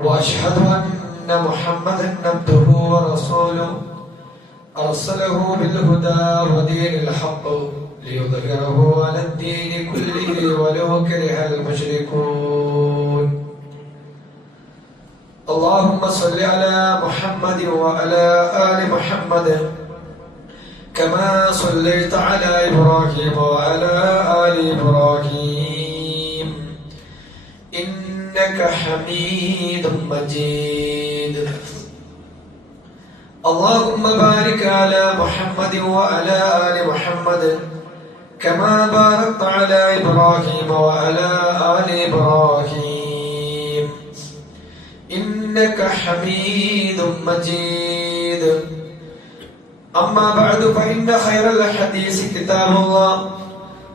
وأشهد أن محمدا عبده ورسوله أرسله بالهدى ودين الحق ليظهره على الدين كله ولو كره المشركون. اللهم صل على محمد وعلى آل محمد كما صليت على إبراهيم وعلى آل إبراهيم إنك حميد مجيد. اللهم بارك على محمد وعلى آل محمد كما باركت على إبراهيم وعلى آل إبراهيم إنك حميد مجيد. أما بعد فإن خير الحديث كتاب الله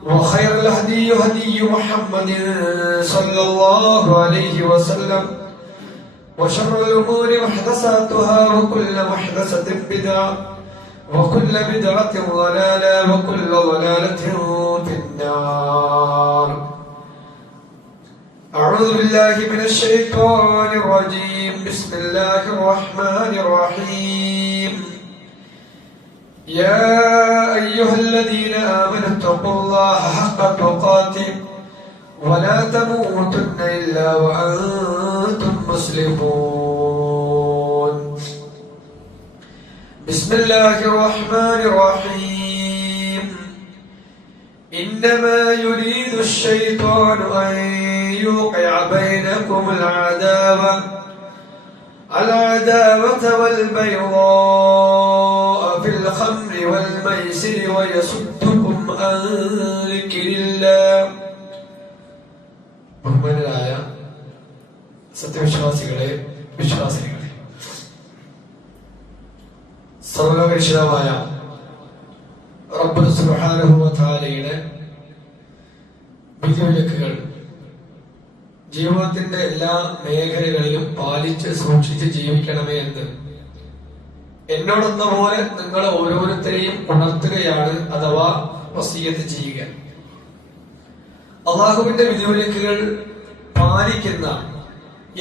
وخير الهدي هدي محمد صلى الله عليه وسلم وشر الأمور محدثاتها وكل محدثة بدعة وكل بدعة ضلالة وكل ضلالة في النار. أعوذ بالله من الشيطان الرجيم. بسم الله الرحمن الرحيم. يا أيها الذين آمنوا اتقوا الله حق تقاته ولا تموتن إلا وأنتم مسلمون. بسم الله الرحمن الرحيم. إنما يريد الشيطان أن يوقع بينكم العداوة والبيضاء في الخمر والميسر ويصدكم عن ذكر الله. ബഹുമാനരായ സത്യവിശ്വാസികളെ, വിശ്വാസികളെ, സർവലോകരക്ഷിതാവായ റബ്ബുൽ സുബ്ഹാനഹു വ തആലയുടെ വിധിവിലക്കുകൾ ജീവിതത്തിന്റെ എല്ലാ മേഖലകളിലും പാലിച്ച് സൂക്ഷിച്ച് ജീവിക്കണമേ എന്ന് എന്നോടെന്ന പോലെ നിങ്ങളെ ഓരോരുത്തരെയും ഉണർത്തുകയാണ്, അഥവാ വസിയ്യത്ത് ചെയ്യുക. അള്ളാഹുവിന്റെ വിധിവിലക്കുകൾ പാലിക്കുന്ന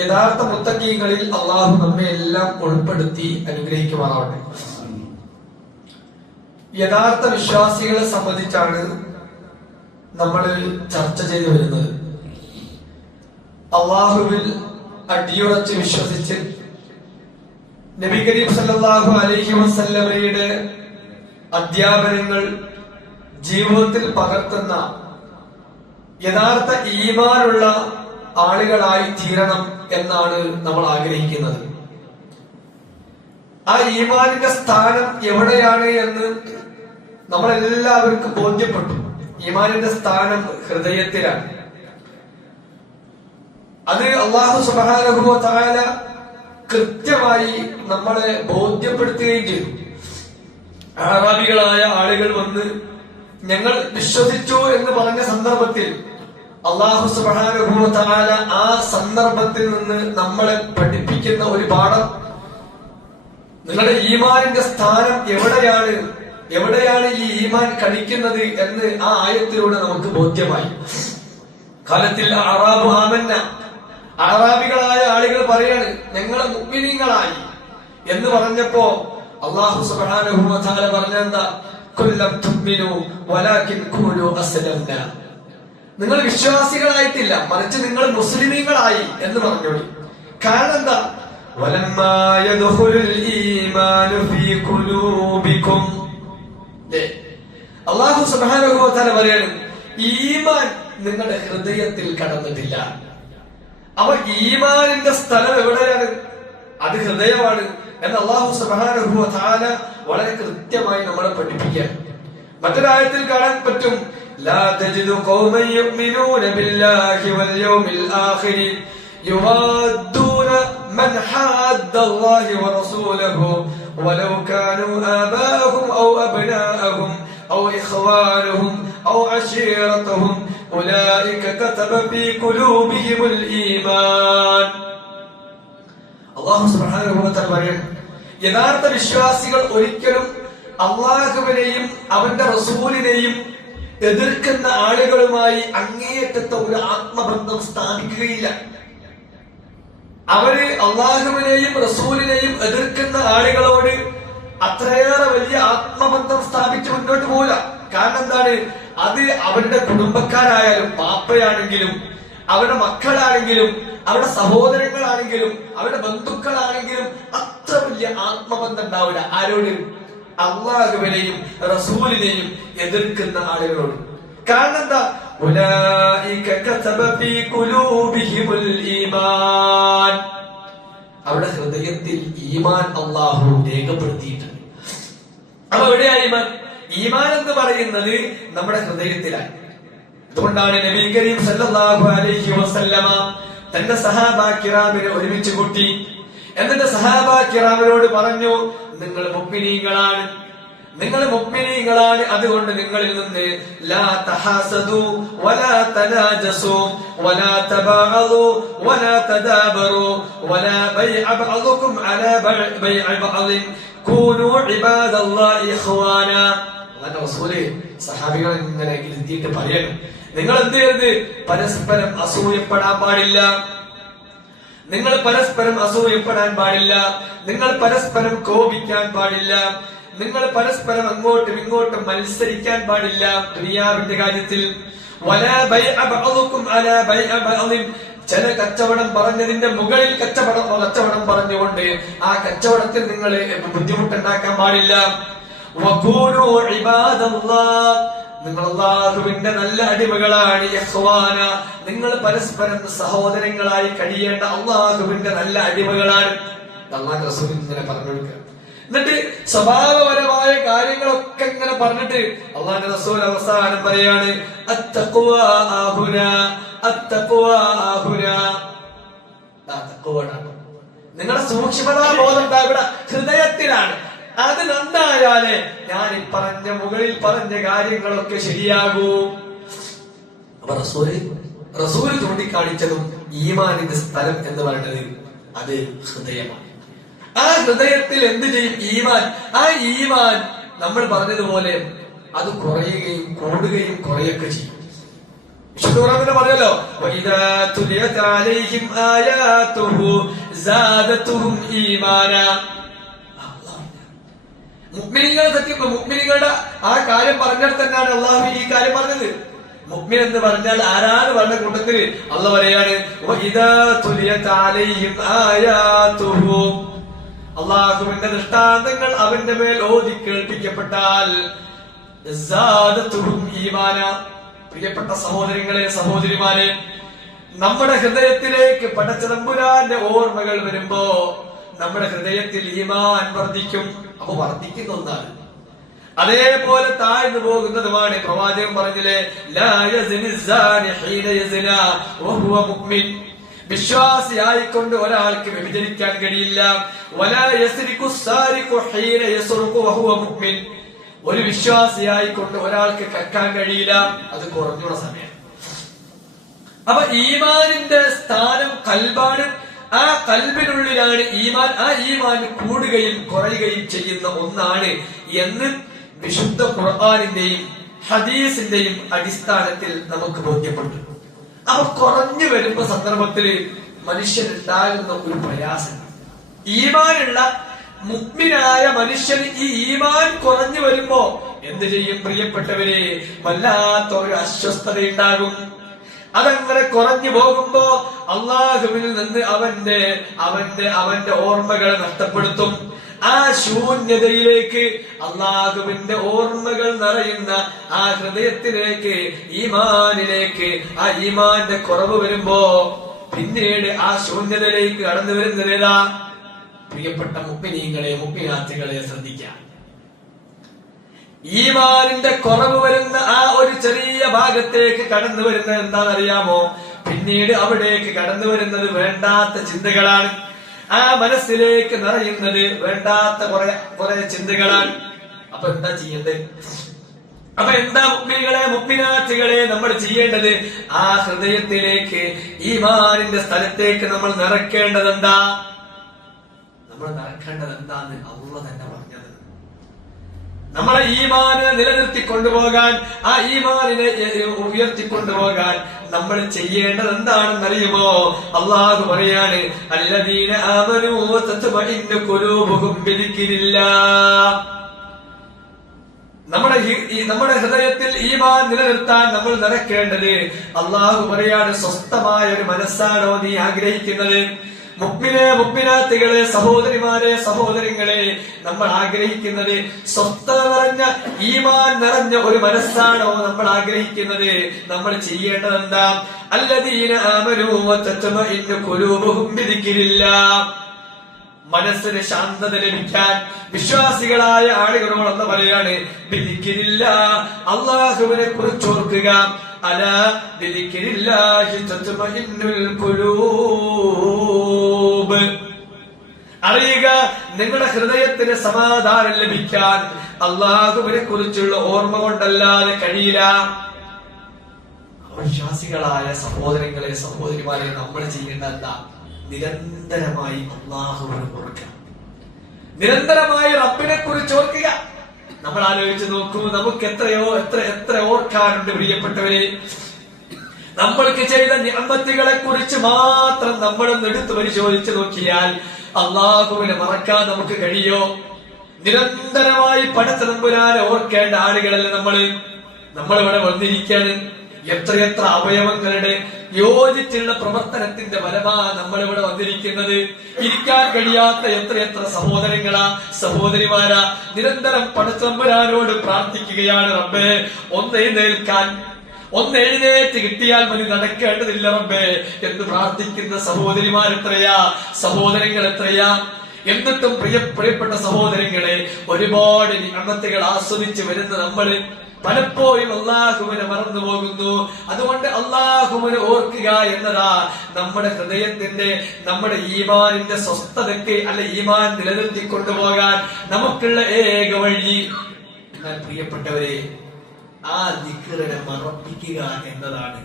യഥാർത്ഥ മുത്തഖീങ്ങളിൽ അള്ളാഹു നമ്മെ എല്ലാം ഉൾപ്പെടുത്തി അനുഗ്രഹിക്കുമാറാവട്ടെ. യഥാർത്ഥ വിശ്വാസികളെ സംബന്ധിച്ചാണ് നമ്മൾ ചർച്ച ചെയ്തു വരുന്നത്. അള്ളാഹുവിൽ അടിയുറച്ച് വിശ്വസിച്ച് നബി കരീം സല്ലല്ലാഹു അലൈഹി വസല്ലമയുടെ അധ്യാപനങ്ങൾ ജീവിതത്തിൽ പകർത്തുന്ന യഥാർത്ഥ ഈമാനുള്ള ആളുകളായി തീരണം എന്നാണ് നമ്മൾ ആഗ്രഹിക്കുന്നത്. ആ ഈമാനിന്റെ സ്ഥാനം എവിടെയാണ് എന്ന് നമ്മളെല്ലാവർക്കും ബോധ്യപ്പെട്ടു. ഈമാനിന്റെ സ്ഥാനം ഹൃദയത്തിലാണ്. അത് അല്ലാഹു സുബ്ഹാനഹു വ തആല കൃത്യമായി നമ്മളെ ബോധ്യപ്പെടുത്തുകയും ചെയ്തു. അറബികളായ ആളുകൾ വന്ന് ഞങ്ങൾ വിശ്വസിച്ചു എന്ന് പറഞ്ഞ സന്ദർഭത്തിൽ അല്ലാഹു സുബ്ഹാനഹു വ തആല ആ സന്ദർഭത്തിൽ നിന്ന് നമ്മളെ പഠിപ്പിക്കുന്ന ഒരു പാഠം, നിങ്ങളുടെ ഈമാനിന്റെ സ്ഥാനം എവിടെയാണ് ഈ ഈമാൻ കളിക്കുന്നത് എന്ന് ആ ആയത്തിലൂടെ നമുക്ക് ബോധ്യമായി. കാലത്തിൽ അറാബു ആമന്ന, അറാബികളായ ആളുകൾ പറയാണ് ഞങ്ങളെ മുഅ്മിനീങ്ങളായി എന്ന് പറഞ്ഞപ്പോ അല്ലാഹു സുബ്ഹാനഹു വ തആല പറഞ്ഞെന്താ, കുല്ലം തുഅ്മിനു വലാകിൻ ഖൂലു അസ്ലംന, നിങ്ങൾ വിശ്വാസികളായിട്ടില്ല, മറിച്ച് നിങ്ങൾ മുസ്ലിമീങ്ങളായി എന്ന് പറഞ്ഞോളി. കാരണം എന്താ, വലമ്മാ യദ്ഖുലുൽ ഈമാനു ഫീ ഖുലൂബികും. അല്ലാഹു സുബ്ഹാനഹു വ തആല പറയാണ് ഈമാൻ നിങ്ങളുടെ ഹൃദയത്തിൽ കടന്നിട്ടില്ല. അപ്പൊ ഈമാനിന്റെ സ്ഥലം എവിടെയാണ്? അത് ഹൃദയമാണ് എന്ന് അല്ലാഹു സുബ്ഹാനഹു വ തആല വളരെ കൃത്യമായി നമ്മളെ പഠിപ്പിക്കാൻ. മറ്റൊരായത്തിൽ കാണാൻ പറ്റും, ലാ തജിദു ഖൗമൻ യുഅ്മിനൂന ബില്ലാഹി വൽ യൗമിൽ ആഖിരി യുവാദ്ദൂന മൻ ഹാദ്ദല്ലാഹി വറസൂലഹു വലൗ കാനൂ ആബാഅഹും ഔ അബ്നാഅഹും ഔ ഇഖ്വാനഹും ഔ അശീറതഹും ഉലൈക കതബ ഫീ ഖുലൂബിഹിമുൽ ഈമാൻ. അല്ലാഹു സുബ്ഹാനഹു വ തആല പറയുന്നു, യഥാർത്ഥ വിശ്വാസികൾ ഒരിക്കലും അള്ളാഹുവിനെയും അവന്റെ റസൂലിനെയും എതിർക്കുന്ന ആളുകളുമായി അങ്ങേയറ്റത്തെ ഒരു ആത്മബന്ധം സ്ഥാപിക്കുകയില്ല. അവര് അള്ളാഹുവിനെയും റസൂലിനെയും എതിർക്കുന്ന ആളുകളോട് അത്രയേറെ വലിയ ആത്മബന്ധം സ്ഥാപിച്ച് മുന്നോട്ട് പോകില്ല. കാരണം എന്താണ്? അത് അവരുടെ കുടുംബക്കാരായാലും പാപ്പയാണെങ്കിലും അവരുടെ മക്കളാണെങ്കിലും അവരുടെ സഹോദരങ്ങളാണെങ്കിലും അവരുടെ ബന്ധുക്കളാണെങ്കിലും അത്ര വലിയ ആത്മബന്ധം ഉണ്ടാവില്ല. ആരോട്? അള്ളാഹുവിനെയും റസൂലിനെയും എതിർക്കുന്ന ആളുകളോട്. കാരണം എന്താ? അവരുടെ ഹൃദയത്തിൽ ഈമാൻ അള്ളാഹു രേഖപ്പെടുത്തിയിട്ടുണ്ട്. അപ്പൊ എവിടെയാ ഈമാൻ? ഈമാൻ എന്ന് പറയുന്നത് നമ്മുടെ ഹൃദയത്തിലാണ്. അതുകൊണ്ടാണ് നബി കരീം സല്ലല്ലാഹു അലൈഹി വസല്ലമ തന്റെ സഹാബാ കിറാമിനെ ഒരുമിച്ച് കൂട്ടി. എന്നിട്ട് സഹാബാ കിറാമിനോട് പറഞ്ഞു, നിങ്ങൾ മുഅ്മിനീങ്ങളാണ്, നിങ്ങൾ മുഅ്മിനീങ്ങളാണ്. അതുകൊണ്ട് നിങ്ങളിൽ നിന്ന് ലാ തഹാസദു വലാ തനാജസു വലാ തബാഅദു വലാ തദാബറു വലാ ബൈഅ ബഅദുകും അലാ ബൈഅ ബഅദിൻ കൂനു ഇബാദല്ലാഹി ഇഖ്വാന. അല്ലാഹുവിന്റെ റസൂലേ സഹാബികളെ ഇങ്ങനെ ഇരുത്തിയിട്ട് പറയണം, നിങ്ങൾ എന്ത് ചെയ്യരുത്? പരസ്പരം അസൂയപ്പെടാൻ പാടില്ല. നിങ്ങൾ പരസ്പരം അസൂയപ്പെടാൻ പാടില്ല. നിങ്ങൾ പരസ്പരം കോപിക്കാൻ പാടില്ല. നിങ്ങൾ പരസ്പരം അങ്ങോട്ടും ഇങ്ങോട്ടും മത്സരിക്കാൻ പാടില്ല ദുനിയാവിന്റെ കാര്യത്തിൽ. വലാ ബൈഅ ബഅദുകും അലാ ബൈഅ ബഅദിൻ. ചില കച്ചവടം പറഞ്ഞതിന്റെ മുകളിൽ കച്ചവടം പറഞ്ഞുകൊണ്ട് ആ കച്ചവടത്തിൽ നിങ്ങൾ ബുദ്ധിമുട്ടുണ്ടാക്കാൻ പാടില്ല. വകൂനു ഇബാദല്ലാഹ്. നിങ്ങൾ അല്ലാഹുവിന്റെ നല്ല അടിമകളാണ്. ഇഖ്വാന. നിങ്ങൾ പരസ്പരം സഹോദരങ്ങളായി കഴിയേണ്ട അല്ലാഹുവിന്റെ നല്ല അടിമകളാണ്. അല്ലാഹുവിന്റെ റസൂൽ ഇങ്ങനെ പറഞ്ഞു കൊടുക്കുക. എന്നിട്ട് സ്വഭാവപരമായ കാര്യങ്ങളൊക്കെ ഇങ്ങനെ പറഞ്ഞിട്ട് അല്ലാഹുവിന്റെ റസൂൽ അവസാനം പറയാണ്, അത്തഖ്വാ ആഹുനാ അത്തഖ്വാ ആഹുനാ. നിങ്ങളുടെ സൂക്ഷ്മതാ ബോധം ഇവിടെ ഹൃദയത്തിലാണ്. അത് നന്നായാലേ ഞാൻ ഈ പറഞ്ഞ മുകളിൽ പറഞ്ഞ കാര്യങ്ങളൊക്കെ ശരിയാകൂ. അപ്പൊ റസൂല് ചൂണ്ടിക്കാണിച്ചതും ഈമാനിന്റെ സ്ഥലം എന്ന് പറയുന്നത് അത് ഹൃദയമാണ്. ആ ഹൃദയത്തിൽ എന്ത് ചെയ്യും? ഈമാൻ. ആ ഈമാൻ നമ്മൾ പറഞ്ഞതുപോലെ അത് കുറയുകയും കൂടുകയും കുറയൊക്കെ ചെയ്യും. വിശുദ്ധ ഖുർആനിൽ പറഞ്ഞല്ലോ, വഇദാ തുലിയത് അലൈഹിം ആയാതുഹു സാദതുഹും ഈമാനാ. മുഅ്മിനീങ്ങളുടെ ആ കാര്യം പറഞ്ഞിടത്ത് തന്നെയാണ് അള്ളാഹു ഈ കാര്യം പറഞ്ഞത്. മുഅ്മിൻ എന്ന് പറഞ്ഞാൽ ആരാണ് പറഞ്ഞ കൂട്ടത്തിൽ അള്ളാഹു പറയാണ്, വഇദാ തുലിയത് അലൈഹിം ആയാതുഹു. അള്ളാഹുവിന്റെ ദൃഷ്ടാന്തങ്ങൾ അവന്റെ മേൽ ഓതി കേൾപ്പിക്കപ്പെട്ടാൽ സാദതുഹും ഈമാനാ. പ്രിയപ്പെട്ട സഹോദരങ്ങളെ, സഹോദരിമാരെ, നമ്മുടെ ഹൃദയത്തിലേക്ക് പടച്ചതമ്പുരാന്റെ ഓർമ്മകൾ വരുമ്പോ നമ്മുടെ ഹൃദയത്തിൽ ഈമാൻ വർദ്ധിക്കും. അപ്പൊ വർദ്ധിക്കുന്ന ഒന്നാണ്. അതേപോലെ താഴ്ന്നു പോകുന്നതുമാണ്. പ്രവാചകൻ പറഞ്ഞില്ലേ, ലാ യസ്നി സാനി ഹീന യസ്നാ വഹുവ മുഅ്മിൻ. വിശ്വാസിയായിക്കൊണ്ട് ഒരാൾക്ക് വ്യഭിചരിക്കാൻ കഴിയില്ല. വലാ യസ്രിഖു സാരിഖു ഹീന യസ്റുഖു വഹുവ മുഅ്മിൻ. ഒരു വിശ്വാസിയായിക്കൊണ്ട് ഒരാൾക്ക് കക്കാൻ കഴിയില്ല. അത് കുറഞ്ഞുള്ള സമയം. അപ്പൊ ഈമാനിന്റെ സ്ഥാനം കൽബാണ്. ആ കൽബിനുള്ളിലാണ് ഈമാൻ. ആ ഈമാൻ കൂടുകയും കുറയുകയും ചെയ്യുന്ന ഒന്നാണ് എന്ന് വിശുദ്ധ ഖുർആനിന്റെയും ഹദീസിന്റെയും അടിസ്ഥാനത്തിൽ നമുക്ക് ബോധ്യപ്പെട്ടു. അപ്പൊ കുറഞ്ഞു വരുമ്പോ സന്ദർഭത്തിൽ മനുഷ്യനുണ്ടാകുന്ന ഒരു പ്രയാസം, ഈമാനുള്ള മുഅ്മിനായ മനുഷ്യന് ഈ ഈമാൻ കുറഞ്ഞു വരുമ്പോ എന്ത് ചെയ്യും? പ്രിയപ്പെട്ടവരെ, വല്ലാത്ത ഒരു അസ്വസ്ഥതയുണ്ടാകും. അതങ്ങനെ കുറഞ്ഞു പോകുമ്പോ അള്ളാഹുവിൽ നിന്ന് അവന്റെ ഓർമ്മകൾ നഷ്ടപ്പെടുത്തും. ആ ശൂന്യതയിലേക്ക് അള്ളാഹുവിന്റെ ഓർമ്മകൾ നിറയുന്ന ആ ഹൃദയത്തിലേക്ക്, ഈമാനിലേക്ക്, ആ ഈമാന്റെ കുറവ് വരുമ്പോ പിന്നീട് ആ ശൂന്യതയിലേക്ക് കടന്നു വരുന്നതേതാ? പ്രിയപ്പെട്ട മുഅ്മിനീങ്ങളെ, മുഅ്മിനാത്തുകളെ ശ്രദ്ധിക്കാം. ഈമാനിന്റെ കുറവ് വരുന്ന ആ ഒരു ചെറിയ ഭാഗത്തേക്ക് കടന്നു വരുന്നത് എന്താണെന്നറിയാമോ? പിന്നീട് അവിടേക്ക് കടന്നു വരുന്നത് വേണ്ടാത്ത ചിന്തകളാണ്. ആ മനസ്സിലേക്ക് നിറയുന്നത് വേണ്ടാത്ത കുറെ ചിന്തകളാണ്. അപ്പൊ എന്താ ചെയ്യേണ്ടത്? അപ്പൊ എന്താ മുഅ്മിനീങ്ങളെ, മുഅ്മിനാത്തുകളെ നമ്മൾ ചെയ്യേണ്ടത്? ആ ഹൃദയത്തിലേക്ക്, ഈമാനിന്റെ സ്ഥലത്തേക്ക് നമ്മൾ നിറക്കേണ്ടത് എന്താ? നമ്മൾ നിറക്കേണ്ടത് എന്താന്ന് അല്ലാഹു തന്നെ പറഞ്ഞത്. നമ്മളെ ഈമാനെ നിലനിർത്തിക്കൊണ്ടുപോകാൻ, ആ ഈമാനിനെ ഉയർത്തിക്കൊണ്ടുപോകാൻ നമ്മൾ ചെയ്യേണ്ടത് എന്താണെന്നറിയുമോ? അള്ളാഹു പറയാണ്, അല്ലദീന ആമനൂ തത്മഇന്നു ഖുലൂബുഹും ബിദിക്രില്ലാഹ്. നമ്മുടെ ഹൃദയത്തിൽ ഈമാൻ നിലനിർത്താൻ നമ്മൾ നടക്കേണ്ടത്, അള്ളാഹു പറയാണ്, സ്വസ്ഥമായ ഒരു മനസ്സാണോ നീ ആഗ്രഹിക്കുന്നത്? മുഅ്മിനാത്തുകളെ, സഹോദരിമാരെ, സഹോദരങ്ങളെ, നമ്മൾ ആഗ്രഹിക്കുന്നത് സ്വസ്ഥത നിറഞ്ഞ, ഈമാൻ നിറഞ്ഞ ഒരു മനസ്സാണോ നമ്മൾ ആഗ്രഹിക്കുന്നത്? നമ്മൾ ചെയ്യേണ്ടത് എന്താ? അല്ലദീന ആമനൂ വതത്മഇന്നു ഖുലൂബുഹും ബിദിക്രില്ലാഹ്. മനസ്സിന് ശാന്തത ലഭിക്കാൻ വിശ്വാസികളായ ആളുകളോട് എന്ന് പറയാണ്, ബിദിക്രില്ലാഹ്, അല്ലാഹുവിനെ കുറിച്ച് ഓർക്കുക. അലാ ബിദിക്രില്ലാഹി തത്മഇന്നുൽ ഖുലൂബ്. അറിയുക, നിങ്ങളുടെ ഹൃദയത്തിന് സമാധാനം ലഭിക്കാൻ അല്ലാഹുവിനെ കുറിച്ചുള്ള ഓർമ്മ കൊണ്ടല്ലാതെ കഴിയില്ല. വിശ്വാസികളായ സഹോദരങ്ങളെ, സഹോദരിമാരെ, നമ്മൾ ചെയ്യേണ്ട എന്താ? നിരന്തരമായി അല്ലാഹുവിനെ ഓർക്കുക, നിരന്തരമായി റബ്ബിനെ കുറിച്ച് ഓർക്കുക. നമ്മൾ ആലോചിച്ച് നോക്കൂ, നമുക്ക് എത്ര ഓർക്കാനുണ്ട് പ്രിയപ്പെട്ടവരെ. നമ്മൾക്ക് ചെയ്ത നിഅമത്തുകളെ കുറിച്ച് മാത്രം നമ്മളൊന്ന് എടുത്തു പരിശോധിച്ച് നോക്കിയാൽ അല്ലാഹുവിനെ മറക്കാൻ നമുക്ക് കഴിയോ? നിരന്തരമായി പടച്ച തമ്പുരാനെ ഓർക്കേണ്ട ആളുകളല്ലേ നമ്മളിവിടെ വന്നിരിക്കാണ്. എത്രയെത്ര അവയവങ്ങളുടെ യോജിച്ചുള്ള പ്രവർത്തനത്തിന്റെ ഫലമാ നമ്മളിവിടെ വന്നിരിക്കുന്നത്. ഇരിക്കാൻ കഴിയാത്ത എത്രയെത്ര സഹോദരങ്ങളാ, സഹോദരിമാരാ, നിരന്തരം പടച്ച തമ്പുരാനോട് പ്രാർത്ഥിക്കുകയാണ്, റബ്ബേ ഒന്ന് എഴുന്നേറ്റ് കിട്ടിയാൽ മതി, നടക്കേണ്ടതില്ല റബ്ബേ എന്ന് പ്രാർത്ഥിക്കുന്ന സഹോദരിമാരെത്രയാ, സഹോദരങ്ങൾ എത്രയാ. എന്നിട്ടും പ്രിയപ്പെട്ട സഹോദരങ്ങളെ, ഒരുപാട് നിഅമത്തുകൾ ആസ്വദിച്ച് വരുന്ന നമ്മള് പലപ്പോഴും അല്ലാഹുവിനെ മറന്നു പോകുന്നു. അതുകൊണ്ട് അല്ലാഹുവിനെ ഓർക്കുക എന്നതാ നമ്മുടെ ഹൃദയത്തിന്റെ, നമ്മുടെ ഈമാനിന്റെ സ്വസ്ഥതയ്ക്ക്, അല്ല ഈമാൻ നിലനിർത്തിക്കൊണ്ടുപോകാൻ നമുക്കുള്ള ഏക വഴി. എന്നാൽ പ്രിയപ്പെട്ടവരെ, ആ ദിക്റിനെ മറപ്പിക്കുക എന്നതാണ്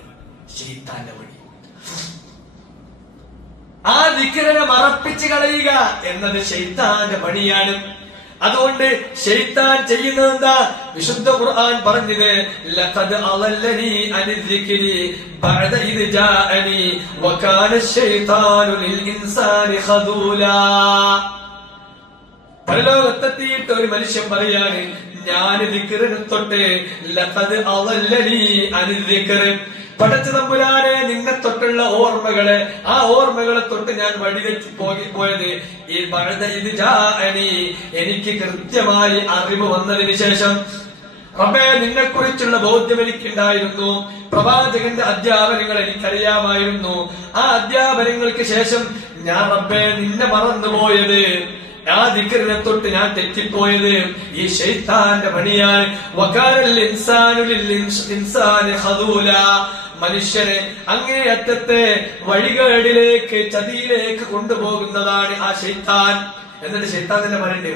ശൈത്താന്റെ വഴി. ആ ദിക്റിനെ മറപ്പിച്ച് കളയുക എന്നത് ശൈത്താന്റെ പണിയാണ്. അതുകൊണ്ട് ശൈത്താൻ ചെയ്യുന്നത് എന്താ? വിശുദ്ധ ഖുർആൻ പറഞ്ഞത്, ലഖദ് അളല്ലനി അനിദ്ദിക്രി ബഅദ ഇദ് ജാഅനി വകാന ശൈത്താനു ലിൽ ഇൻസാനി ഖദൂലാ. പരലോകത്തെത്തിയിട്ട് ഒരു മനുഷ്യൻ പറയാണ്, ഞാൻ ദിക്റിനെ തൊട്ട്, ലഖദ് അളല്ലനി അനിദ്ദിക്രി, പടച്ച തമ്പുരാനെ നിന്നെ തൊട്ടുള്ള ഓർമ്മകളെ, ആ ഓർമ്മകളെ തൊട്ട് ഞാൻ വഴിതെറ്റി പോയത് ഈ ബഅദ ഇദ് ജാഅനി, എനിക്ക് കൃത്യമായി അറിവ് വന്നതിന് ശേഷം. റബ്ബേ, നിന്നെ കുറിച്ചുള്ള ബോധ്യം എനിക്കുണ്ടായിരുന്നു, പ്രവാചകന്റെ അധ്യാപനങ്ങൾ എനിക്കറിയാമായിരുന്നു. ആ അധ്യാപനങ്ങൾക്ക് ശേഷം ഞാൻ റബ്ബേ നിന്നെ മറന്നുപോയത്, ആ ദിക്റിനെ തൊട്ട് ഞാൻ തെറ്റിപ്പോയത് ഈ ശൈത്താന്റെ പണിയാണ്. വകാനൽ ഇൻസാനു ലിൽ ഇൻസാനി ഖദൂലാ, മനുഷ്യനെ അങ്ങേയറ്റത്തെ വഴികേടിലേക്ക്, ചതിയിലേക്ക് കൊണ്ടുപോകുന്നതാണ് ആ ശൈത്താൻ. എന്നിട്ട് ശൈത്താൻ തന്നെ പറയണ്ടേ,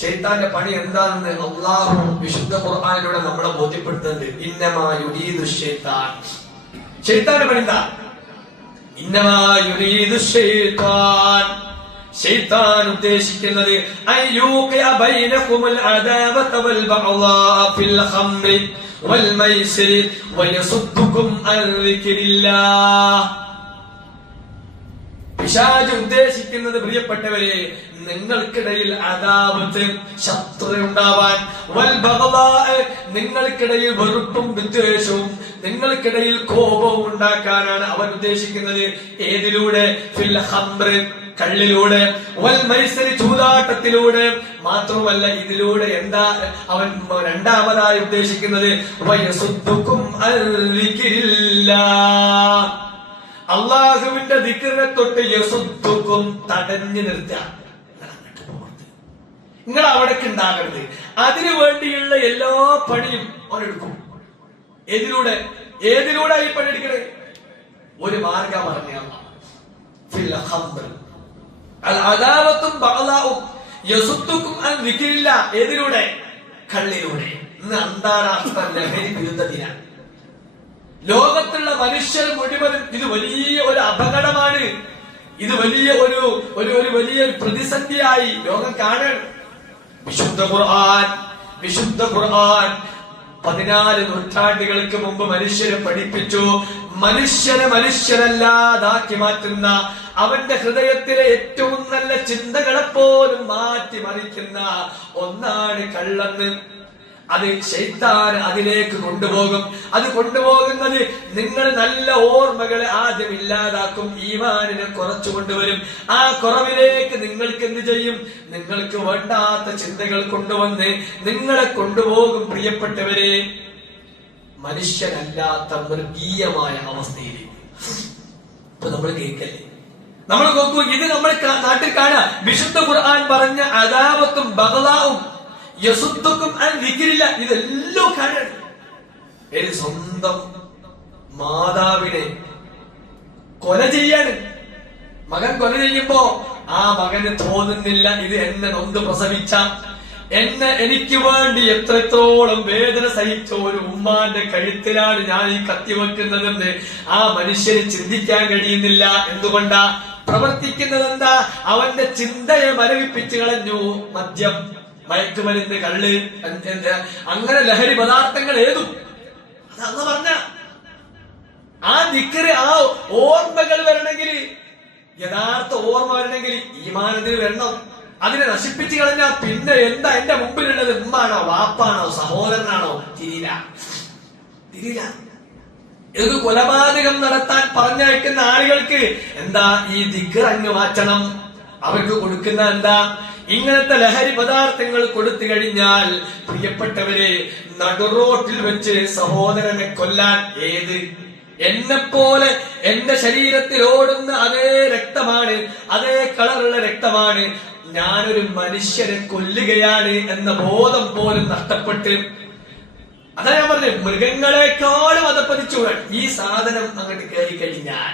ശൈത്താന്റെ പണി എന്താണെന്ന് അല്ലാഹു വിശുദ്ധ ഖുർആനിലൂടെ നമ്മളെ ബോധ്യപ്പെടുത്തുന്നുണ്ട്. ഇന്നമാ യുരീദു ശൈത്താൻ, ശൈത്താന്റെ പണി എന്താ? ഇന്നമാ യുരീദു ശൈത്താൻ, ശൈത്താൻ ഉദ്ദേശിക്കുന്നത് അയ്യൂഖിഅ ബൈനകുമുൽ അദാവത വൽ ബഗ്ളാ ഫിൽ ഖംറി വൽ മൈസിരി വയസുദ്ദുകും അൻ ദിക്രില്ലാഹ്. പിശാച് ഉദ്ദേശിക്കുന്നത് പ്രിയപ്പെട്ടവരെ, നിങ്ങൾക്കിടയിൽ അദാവത്ത്, ശത്രുത ഉണ്ടാവാൻ, വൽ ബഗ്ളാ, നിങ്ങൾക്കിടയിൽ വെറുപ്പും വിദ്വേഷവും, നിങ്ങൾക്കിടയിൽ കോപവും ഉണ്ടാക്കാനാണ് അവൻ ഉദ്ദേശിക്കുന്നത്. ഏതിലൂടെ? ഫിൽ ഖംറി, കള്ളിലൂടെ, വൽ മൈസരി, ചൂതാട്ടത്തിലൂടെ. മാത്രമല്ല, ഇതിലൂടെ എന്താ അവൻ രണ്ടാമതായി ഉദ്ദേശിക്കുന്നത്? വയസുദ്ദുകും അൻ ദിക്രില്ലാഹ്, അല്ലാഹുവിന്റെ ദിക്റിനെ തൊട്ട് യസുദ്ദുകും, തടഞ്ഞു നിർത്തുക. നിങ്ങൾ അവിടേക്ക് ഉണ്ടാകരുത്. അതിനു വേണ്ടിയുള്ള എല്ലാ പണിയും അവനെടുക്കും. ഏതിലൂടെ ഈ പണിയെടുക്കണേ? ഒരു മാർഗം പറഞ്ഞാൽ ഫിൽ ഖംർ അൽ അദാവത്തും ബഗ്ളാഉം യസുദ്ദുകും അൻ ദിക്രില്ലാഹ്. ഏതിലൂടെ? കള്ളിലൂടെ. ഇന്ന് അന്താരാഷ്ട്ര ലഹരി വിരുദ്ധ ദിനം. ലോകത്തുള്ള മനുഷ്യർ മുഴുവനും ഇത് വലിയ ഒരു അപകടമാണ്, ഇത് വലിയ ഒരു വലിയ പ്രതിസന്ധിയായി ലോകം കാണണം. വിശുദ്ധ ഖുർആൻ വിശുദ്ധ ഖുർആൻ 14 നൂറ്റാണ്ടുകൾക്ക് മുമ്പ് മനുഷ്യരെ പഠിപ്പിച്ചു. മനുഷ്യനെ മനുഷ്യരല്ലാതാക്കി മാറ്റുന്ന, അവന്റെ ഹൃദയത്തിലെ ഏറ്റവും നല്ല ചിന്തകളെ പോലും മാറ്റിമറിക്കുന്ന ഒന്നാണ് കള്ളെന്ന്. അത് ശൈത്താൻ അതിലേക്ക് കൊണ്ടുപോകും. അത് കൊണ്ടുപോകുന്നത് നിങ്ങൾ നല്ല ഓർമ്മകളെ ആദ്യം ഇല്ലാതാക്കും, ഈമാനിനെ കുറച്ചു കൊണ്ടുവരും. ആ കുറവിലേക്ക് നിങ്ങൾക്ക് എന്ത് ചെയ്യും? നിങ്ങൾക്ക് വേണ്ടാത്ത ചിന്തകൾ കൊണ്ടുവന്ന് നിങ്ങളെ കൊണ്ടുപോകും. പ്രിയപ്പെട്ടവരെ, മനുഷ്യനല്ലാത്ത മൃഗീയമായ അവസ്ഥയിലേക്ക് ഇപ്പൊ നമ്മൾ കേൾക്കല്ലേ, നമ്മൾ നോക്കൂ. ഇത് നമ്മൾ നാട്ടിൽ കാണാം. വിശുദ്ധ ഖുർആൻ പറഞ്ഞ അദാവത്തും ബഗ്ളാവും യസുദ്ദുക്കും ദിക്രില്ല, ഇതെല്ലാം കാണാൻ. സ്വന്തം മാതാവിനെ കൊല ചെയ്യാണ് മകൻ. കൊല ചെയ്യുമ്പോ ആ മകന് തോന്നുന്നില്ല, ഇത് എന്നെ നൊന്ത് പ്രസവിച്ച, എനിക്ക് വേണ്ടി എത്രത്തോളം വേദന സഹിച്ച ഒരു ഉമ്മാന്റെ കഴുത്തിലാണ് ഞാൻ ഈ കത്തി വെക്കുന്നതെന്ന് ആ മനുഷ്യന് ചിന്തിക്കാൻ കഴിയുന്നില്ല. എന്തുകൊണ്ടാ? പ്രവർത്തിക്കുന്നത് എന്താ? അവന്റെ ചിന്തയെ മരവിപ്പിച്ചു കളഞ്ഞു. മദ്യം, മയക്കുമരുന്ന്, കള്ള്, അങ്ങനെ ലഹരി പദാർത്ഥങ്ങൾ ഏതും. അതന്ന് പറഞ്ഞ ആ ദിക്ർ, ആ ഓർമ്മകൾ വരണമെങ്കിൽ, യഥാർത്ഥ ഓർമ്മ വരണമെങ്കിൽ ഈമാനത്തിൽ വരണം. അതിനെ നശിപ്പിച്ചു കളഞ്ഞാൽ പിന്നെ എന്താ എന്റെ മുമ്പിലുള്ളത്? ഉമ്മാണോ, വാപ്പാണോ, സഹോദരനാണോ? തിരിയില്ല. ഇത് കൊലപാതകം നടത്താൻ പറഞ്ഞയക്കുന്ന ആളുകൾക്ക് എന്താ? ഈ ദിക്ർ അങ്ങ് മാറ്റണം. അവർക്ക് കൊടുക്കുന്ന എന്താ? ഇങ്ങനത്തെ ലഹരി പദാർത്ഥങ്ങൾ കൊടുത്തു കഴിഞ്ഞാൽ പ്രിയപ്പെട്ടവരെ, നടുറോട്ടിൽ വെച്ച് സഹോദരനെ കൊല്ലാൻ, എന്നെപ്പോലെ എന്റെ ശരീരത്തിൽ ഓടുന്ന അതേ രക്തമാണ്, അതേ കളറുള്ള രക്തമാണ്, ഞാനൊരു മനുഷ്യനെ കൊല്ലുകയാണ് എന്ന ബോധം പോലും നഷ്ടപ്പെട്ട്, അതാ ഞാൻ പറഞ്ഞത്, മൃഗങ്ങളെക്കാളും അതപ്പതിച്ചു ഈ സാധനം അങ്ങോട്ട് കയറി കഴിഞ്ഞാൽ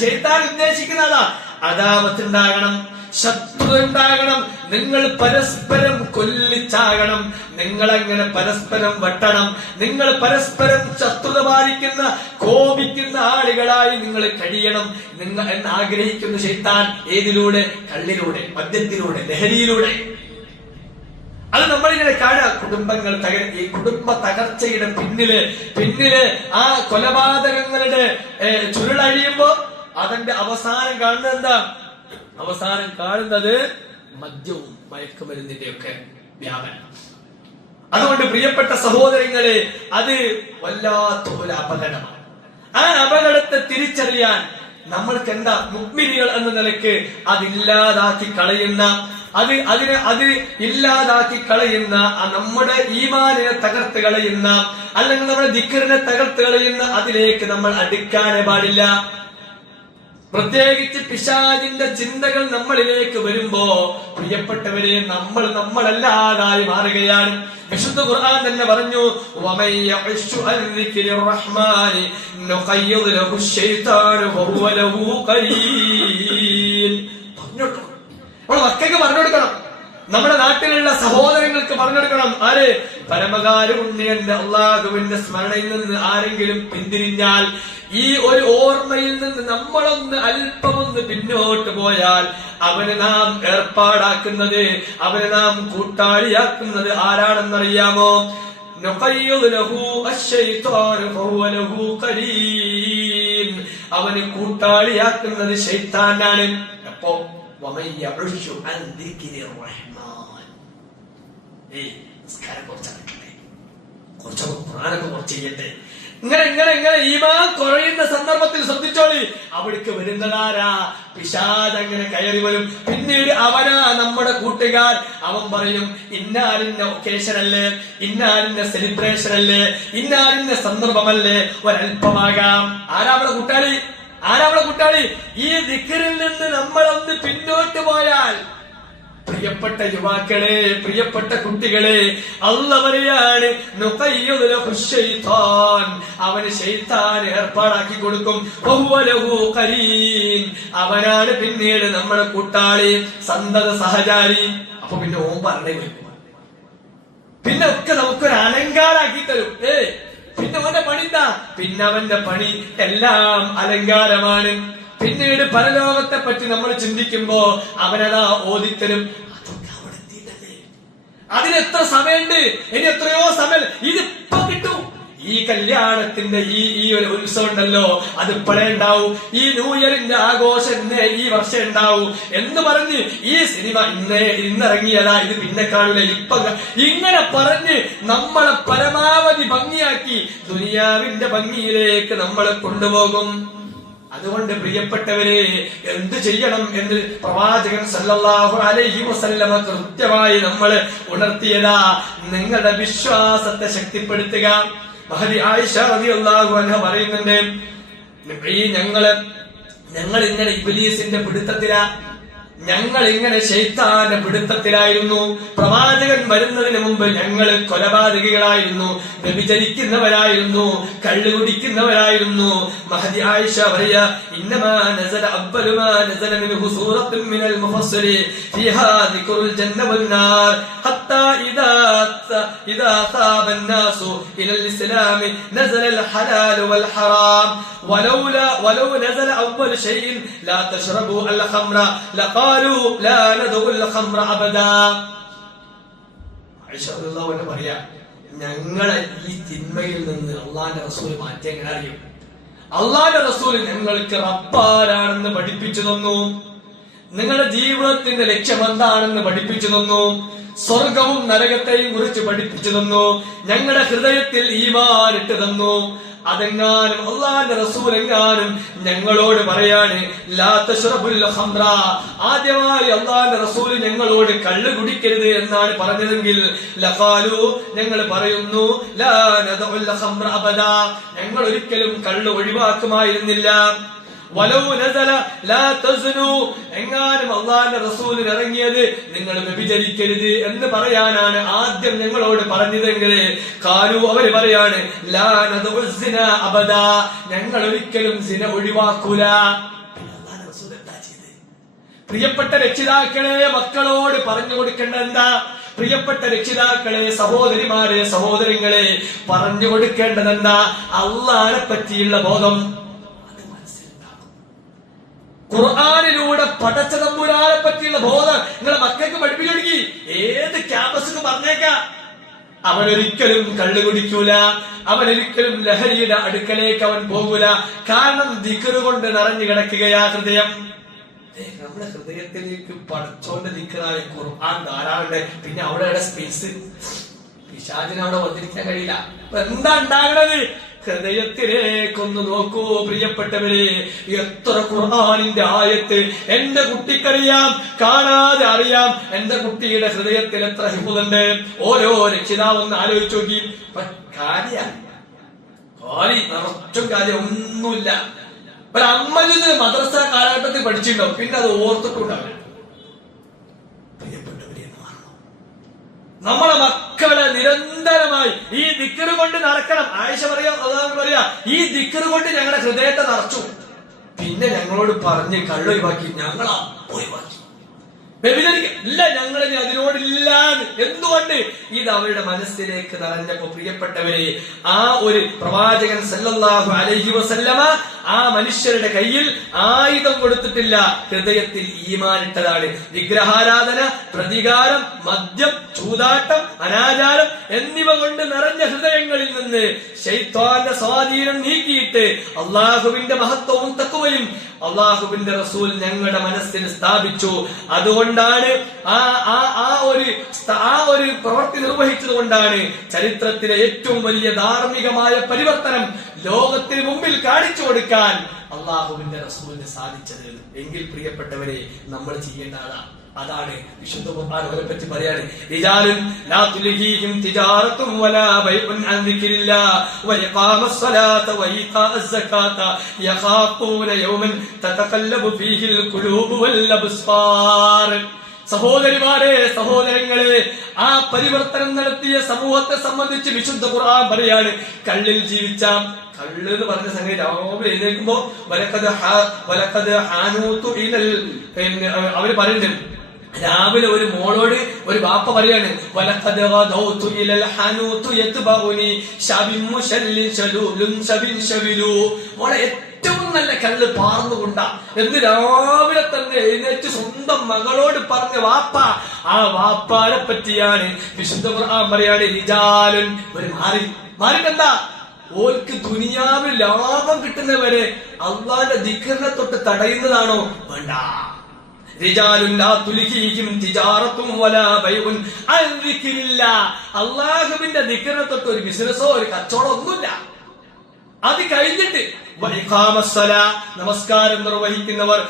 ശൈത്താൻ ഉദ്ദേശിക്കുന്നതാ. അദാവത്തുണ്ടാകണം, ശത്രുത ഉണ്ടാകണം, നിങ്ങൾ പരസ്പരം കൊല്ലിച്ചാകണം, നിങ്ങൾ അങ്ങനെ പരസ്പരം വെട്ടണം, നിങ്ങൾ പരസ്പരം ശത്രുത പാലിക്കുന്ന, കോപിക്കുന്ന ആളുകളായി നിങ്ങൾ കഴിയണം നിങ്ങൾ എന്ന് ആഗ്രഹിക്കുന്ന ശൈത്താൻ. ഏതിലൂടെ? കള്ളിലൂടെ, മദ്യത്തിലൂടെ, ലഹരിയിലൂടെ. അത് നമ്മളിങ്ങനെ കാണുക. കുടുംബങ്ങൾ ഈ കുടുംബ തകർച്ചയുടെ പിന്നില് ആ കൊലപാതകങ്ങളുടെ ചുരുളഴിയുമ്പോ അതിന്റെ അവസാനം കാണുന്നത് എന്താ? അവസാനം കാണുന്നത് മദ്യവും മയക്കുമരുന്നിന്റെ ഒക്കെ വ്യാപനം. അതുകൊണ്ട് പ്രിയപ്പെട്ട സഹോദരങ്ങളെ, അത് വല്ലാത്ത ഒരു അപകടമാണ്. ആ അപകടത്തെ തിരിച്ചറിയാൻ നമ്മൾക്ക് എന്താ? മുഅ്മിനീകൾ എന്ന നിലയ്ക്ക് അതില്ലാതാക്കി കളയുന്ന, അത് ഇല്ലാതാക്കി കളയുന്ന, നമ്മുടെ ഈമാനിനെ തകർത്ത് കളയുന്ന, അല്ലെങ്കിൽ നമ്മുടെ ദിക്റിനെ തകർത്ത് കളയുന്ന അതിലേക്ക് നമ്മൾ അടുക്കാനേ പാടില്ല. പ്രത്യേകിച്ച് പിശാചിന്റെ ചിന്തകൾ നമ്മളിലേക്ക് വരുമ്പോ പ്രിയപ്പെട്ടവരെ, നമ്മളല്ലാതായി മാറുകയാണ്. വിശുദ്ധ ഖുർആൻ തന്നെ പറഞ്ഞു, വമയ്യഉശു അൻ ദിക്രിർ റഹ്മാനി നുഖയ്യിദ് ലഹു ശൈത്താനു ഫഹുവ ലഹു ഖരീൻ. നമ്മൾ മക്കൾക്ക് പറഞ്ഞു കൊടുക്കണം, നമ്മുടെ നാട്ടിലുള്ള സഹോദരങ്ങൾക്ക് പറഞ്ഞു കൊടുക്കണം. ആര്? പരമകാരുണ്യന്റെ അല്ലാഹുവിന്റെ സ്മരണയിൽ നിന്ന് ആരെങ്കിലും പിന്തിരിഞ്ഞാൽ, ഈ ഒരു ഓർമ്മയിൽ നിന്ന് നമ്മളൊന്ന് അല്പമൊന്ന് പിന്നോട്ട് പോയാൽ, അവന് നാം ഏർപ്പാടാക്കുന്നത്, അവന് നാം കൂട്ടാളിയാക്കുന്നത് ആരാണെന്നറിയാമോ? അവന് കൂട്ടാളിയാക്കുന്നത് ശൈത്താനാണ്. അപ്പോ ഇങ്ങനെ ഈമാൻ കുറയുന്ന സന്ദർഭത്തിൽ ശ്രദ്ധിച്ചോളി, അവിടേക്ക് വരുന്നതാരാ? പിശാച് അങ്ങനെ കയറി വരും. പിന്നീട് അവനാ നമ്മുടെ കൂട്ടുകാർ. അവൻ പറയും, ഇന്നാലിന്റെ ഒക്കേഷൻ അല്ലേ, ഇന്നാലിന്റെ സെലിബ്രേഷൻ അല്ലേ, ഇന്നാലിന്റെ സന്ദർഭമല്ലേ, ഒരൽപ്പമാകാം. ആരാവിടെ കൂട്ടാളി? ഈ ദിക്റിൽ നിന്ന് നമ്മളൊന്ന് പിന്നോട്ട് പോയാൽ, പ്രിയപ്പെട്ട യുവാക്കളെ, പ്രിയപ്പെട്ട കുട്ടികളെ, അല്ലാഹു പറയാണ്, നുഖയ്യിദ് ലഹു ശൈത്താൻ, അവന് ശൈത്താൻ ഏർപ്പാടാക്കി കൊടുക്കും. ഫഹുവ ലഹു ഖരീൻ, അവനാണ് പിന്നീട് നമ്മുടെ കൂട്ടാളി, സന്തത സഹചാരി. അപ്പൊ പിന്നെ ഓൻ പറഞ്ഞേ പിന്നെ ഒക്കെ നമുക്കൊരു അലങ്കാരാക്കി തരും. പിന്നെ അവന്റെ പണി എന്താ? പിന്നെ അവന്റെ പണി എല്ലാം അലങ്കാരമാണ്. പിന്നീട് പരലോകത്തെ പറ്റി നമ്മൾ ചിന്തിക്കുമ്പോ അവനതാ ഓദിത്തരും. അതൊക്കെ അവിടെ എത്തിയിട്ടല്ലേ. അതിനെത്ര സമയമുണ്ട്? ഇനി എത്രയോ സമയം. ഇതിപ്പോ കിട്ടും. ഈ കല്യാണത്തിന്റെ ഈ ഒരു ഉത്സവം ഉണ്ടല്ലോ, അത് ഇപ്പോഴേ ഉണ്ടാവും. ഈ ന്യൂ ഇയറിന്റെ ആഘോഷം ഈ വർഷം ഉണ്ടാവും എന്ന് പറഞ്ഞ് ഈ സിനിമ ഇന്നിറങ്ങിയതാ, ഇത് പിന്നെ കാണൂല, ഇപ്പൊ ഇങ്ങനെ പറഞ്ഞ് നമ്മളെ പരമാവധി ഭംഗിയാക്കി ദുനിയാവിന്റെ ഭംഗിയിലേക്ക് നമ്മളെ കൊണ്ടുപോകും. അതുകൊണ്ട് പ്രിയപ്പെട്ടവരെ, എന്ത് ചെയ്യണം എന്ന് പ്രവാചകൻ സല്ലല്ലാഹു അലൈഹി വസല്ലമ കൃത്യമായി നമ്മളെ ഉണർത്തിയതാ. നിങ്ങളുടെ വിശ്വാസത്തെ ശക്തിപ്പെടുത്തുക. മഹദി ആയിഷ റളിയല്ലാഹു അൻഹ പറയുന്നുണ്ട്, ഞങ്ങൾ ഇങ്ങനെ ഇബ്ലീസിന്റെ പിടുത്തത്തിലാ, ഞങ്ങൾ ഇങ്ങനെ ശൈത്താന്റെ പിടുത്തത്തിലായിരുന്നു. പ്രവാചകൻ വരുന്നതിന് മുമ്പ് ഞങ്ങൾ കൊലപാതകികളായിരുന്നു, വ്യഭിചരിക്കുന്നവരായിരുന്നു, കള്ളു കുടിക്കുന്നവരായിരുന്നു. മഹദി ആയിഷ പറയാ, ഇന്നമാ നസല അവ്വലു മാ നസല മിൻഹു സൂറത്തുൻ മിനൽ മുഫസ്സിലി ഫീഹാ ദിക്റുൽ ജന്ന വന്നാർ ഹത്താ ഇദാ സാബ الناس الى الاسلام نزل الحلال والحرام ولو نزل اول شيء لا تشربوا الخمر لقالوا لا ندعو الخمر ابدا. ആയിഷ റളിയല്ലാഹു അൻഹ പറയാ, ഞങ്ങളെ ഈ തിന്മയിൽ നിന്ന് അല്ലാഹുവിന്റെ റസൂൽ മാറ്റി എങ്ങനെ അറിയും? അല്ലാഹുവിന്റെ റസൂൽ ഞങ്ങൾക്ക് റബ്ബാരാണെന്ന് പഠിപ്പിച്ചു തന്നു, നിങ്ങളുടെ ജീവിതത്തിന്റെ ലക്ഷ്യം എന്താണെന്ന് പഠിപ്പിച്ചു തന്നു, സ്വർഗവും നരകത്തെയും കുറിച്ച് പഠിപ്പിച്ചു തന്നു, ഞങ്ങളുടെ ഹൃദയത്തിൽ ഈമാൻ ഇട്ട് തന്നു. അതെങ്ങാനും അല്ലാഹുവിന്റെ റസൂൽ എങ്ങാനും ഞങ്ങളോട് പറയാണ് ലാ തശ്റബുൽ ഖംറ, ആദ്യമായി അല്ലാഹുവിന്റെ റസൂൽ ഞങ്ങളോട് കള്ള് കുടിക്കരുത് എന്നാണ് പറഞ്ഞതെങ്കിൽ ലഖാലു, ഞങ്ങൾ പറയുന്നു ലാ നദഉൽ ഖംറ അബദാ, ഞങ്ങൾ ഒരിക്കലും കള്ള് ഒഴിവാക്കുമായിരുന്നില്ല. വലൗ നസല ലാ തസ്നു, എങ്ങാനും അല്ലാഹുവിന്റെ റസൂൽ ഇറങ്ങിയത് നിങ്ങൾ വ്യഭിചരിക്കരുത് എന്ന് പറയാനാണ് ആദ്യം ഞങ്ങളോട് പറഞ്ഞതെങ്കിൽ ഖാലു, അവർ പറയാണ് ലാ നദഉൽ സിന അബദാ, ഞങ്ങൾ ഒരിക്കലും സിന ഒഴിവാക്കൂല. അല്ലാഹുവിന്റെ റസൂൽ എന്താ ചെയ്തത്? പ്രിയപ്പെട്ട രക്ഷിതാക്കളെ, മക്കളോട് പറഞ്ഞു കൊടുക്കേണ്ട എന്താ? പ്രിയപ്പെട്ട രക്ഷിതാക്കളെ, സഹോദരിമാരെ, സഹോദരങ്ങളെ, പറഞ്ഞു കൊടുക്കേണ്ടത് എന്താ? അല്ലാഹുവിനെ പറ്റിയുള്ള ബോധം. ഖുർആനിലൂടെ പടച്ച തമ്പുരാനെ പറ്റിയുള്ള ബോധം നിങ്ങളെ മക്കൾക്ക് പഠിപ്പിച്ചു കൊടുക്കി. ഏത് ക്യാമ്പസിന് പറഞ്ഞേക്കാ, അവനൊരിക്കലും കള്ളു കുടിക്കൂല, അവനൊരിക്കലും ലഹരിയുടെ അടുക്കലേക്ക് അവൻ പോകൂല. കാരണം ദിക്റ് കൊണ്ട് നിറഞ്ഞു കിടക്കുകയാ ഹൃദയം. നമ്മുടെ ഹൃദയത്തിലേക്ക് പടച്ചോന്റെ ദിക്റായ ഖുർആൻ ധാരാളം. പിന്നെ അവിടെ സ്പേസ്, പിശാചിന് അവിടെ വന്നിരിക്കാൻ കഴിയില്ല. അപ്പൊ എന്താ ഉണ്ടാകണത്? ഹൃദയത്തിലേക്കൊന്ന് നോക്കൂ പ്രിയപ്പെട്ടവരെ. എത്ര ഖുർആനിന്റെ ആയത്ത് എന്റെ കുട്ടിക്കറിയാം, കാണാതെ അറിയാം. എന്റെ കുട്ടിയുടെ ഹൃദയത്തിൽ എത്ര ഹിഫ്ളുണ്ട്. ഓരോ രക്ഷിതാവൊന്ന് ആലോചിച്ച് നോക്കി. നിറച്ചും കാര്യം ഒന്നുമില്ല. ഒരു അമ്മജിത് മദ്രസ കാലഘട്ടത്തിൽ പഠിച്ചിട്ടുണ്ടാവും, പിന്നെ അത് ഓർത്തിട്ടുണ്ടാവില്ല. നമ്മളെ മക്കളെ നിരന്തരമായി ഈ ദിക്റ് കൊണ്ട് നടക്കണം. ആയിഷ പറയാ, ഈ ദിക്റ് കൊണ്ട് ഞങ്ങളുടെ ഹൃദയത്തെ നിറച്ചു. പിന്നെ ഞങ്ങളോട് പറഞ്ഞ് കള്ളൊഴിവാക്കി, ഞങ്ങളാ ഒഴിവാക്കി. ഇല്ല, ഞങ്ങളിനി അതിനോടില്ല. എന്തുകൊണ്ട്? ഇത് അവരുടെ മനസ്സിലേക്ക് നിറഞ്ഞപ്പോ പ്രിയപ്പെട്ടവരെ, ആ ഒരു പ്രവാചകൻ സല്ലല്ലാഹു അലൈഹി വസല്ലമ ആ മനുഷ്യരുടെ കയ്യിൽ ആയുധം കൊടുത്തിട്ടില്ല, ഹൃദയത്തിൽ ഈമാനിട്ടതാണ്. വിഗ്രഹാരാധന, പ്രതികാരം, മദ്യം, ചൂതാട്ടം, അനാചാരം എന്നിവ കൊണ്ട് നിറഞ്ഞ ഹൃദയങ്ങളിൽ നിന്ന് ശൈത്താന്റെ സ്വാധീനം നീക്കിയിട്ട് അള്ളാഹുവിന്റെ മഹത്വവും തഖ്വയും അള്ളാഹുവിന്റെ റസൂൽ ഞങ്ങളുടെ മനസ്സിന് സ്ഥാപിച്ചു. അതുകൊണ്ടാണ് ആ ഒരു പ്രവൃത്തി നിർവഹിച്ചത് കൊണ്ടാണ് ചരിത്രത്തിലെ ഏറ്റവും വലിയ ധാർമ്മികമായ പരിവർത്തനം ലോകത്തിന് മുമ്പിൽ കാണിച്ചു കൊടുക്കാൻ അള്ളാഹുവിന്റെ റസൂലിന് സാധിച്ചത്. എങ്കിൽ പ്രിയപ്പെട്ടവരെ, നമ്മൾ ചെയ്യേണ്ട അതാണ്. വിശുദ്ധ ഖുർആൻ അവരെ പറ്റി പറയാണ്, റിജാലുൻ ലാ തുൽഹീഹിം തിജാറത്തുൻ വലാ ബൈഉൻ അൻ ദിക്രില്ലാഹ് വഇഖാമസ് സ്വലാത്ത വഇതാഅസ് സകാത്ത യഖാഫൂന യൗമൻ തതഖല്ലബു ഫീഹിൽ ഖുലൂബു വൽ അബ്സാർ. സഹോദരിമാരെ, സഹോദരങ്ങളെ, ആ പരിവർത്തനം നടത്തിയ സമൂഹത്തെ സംബന്ധിച്ച് വിശുദ്ധ ഖുർആൻ പറയാണ്, കള്ളിൽ ജീവിച്ച, കള്ള് എന്ന് പറഞ്ഞ സംഗതി രാവിലെ എഴുന്നേൽക്കുമ്പോ അവര് പറയുന്നുണ്ട്. രാവിലെ ഒരു മോളോട് ഒരു ബാപ്പ പറയാണ്, മോളെ ഏറ്റവും നല്ല കല്ല് പാർന്നുകൊണ്ട എന്ന് രാവിലെ തന്നെ എഴുന്നേറ്റ് സ്വന്തം മകളോട് പറഞ്ഞ വാപ്പ. ആ വാപ്പാനെ പറ്റിയാണ് വിശുദ്ധ ഖുർആൻ പറയാണ് റിജാലുൻ, ഒരു മാറിപ്പെന്താ ഓൽക്ക് ദുനിയാവിൽ ലാഭം കിട്ടുന്നവരെ അള്ളാന്റെ ദിക്റിനെ തൊട്ട് തടയുന്നതാണോ? വേണ്ട. റിജാലുൻ ലാ തുൽഹിഹിം തിജാറത്തും വലാ ബൈഉൻ അൻ ദിക്രില്ലാഹ്. അല്ലാഹുവിന്റെ ദിക്റിനെ തൊട്ട് ഒരു ബിസിനസ്സോ ഒരു കച്ചവടം ഒന്നുമില്ല. അത് കഴിഞ്ഞിട്ട് നമസ്കാരം നിർവഹിക്കുന്നവർ,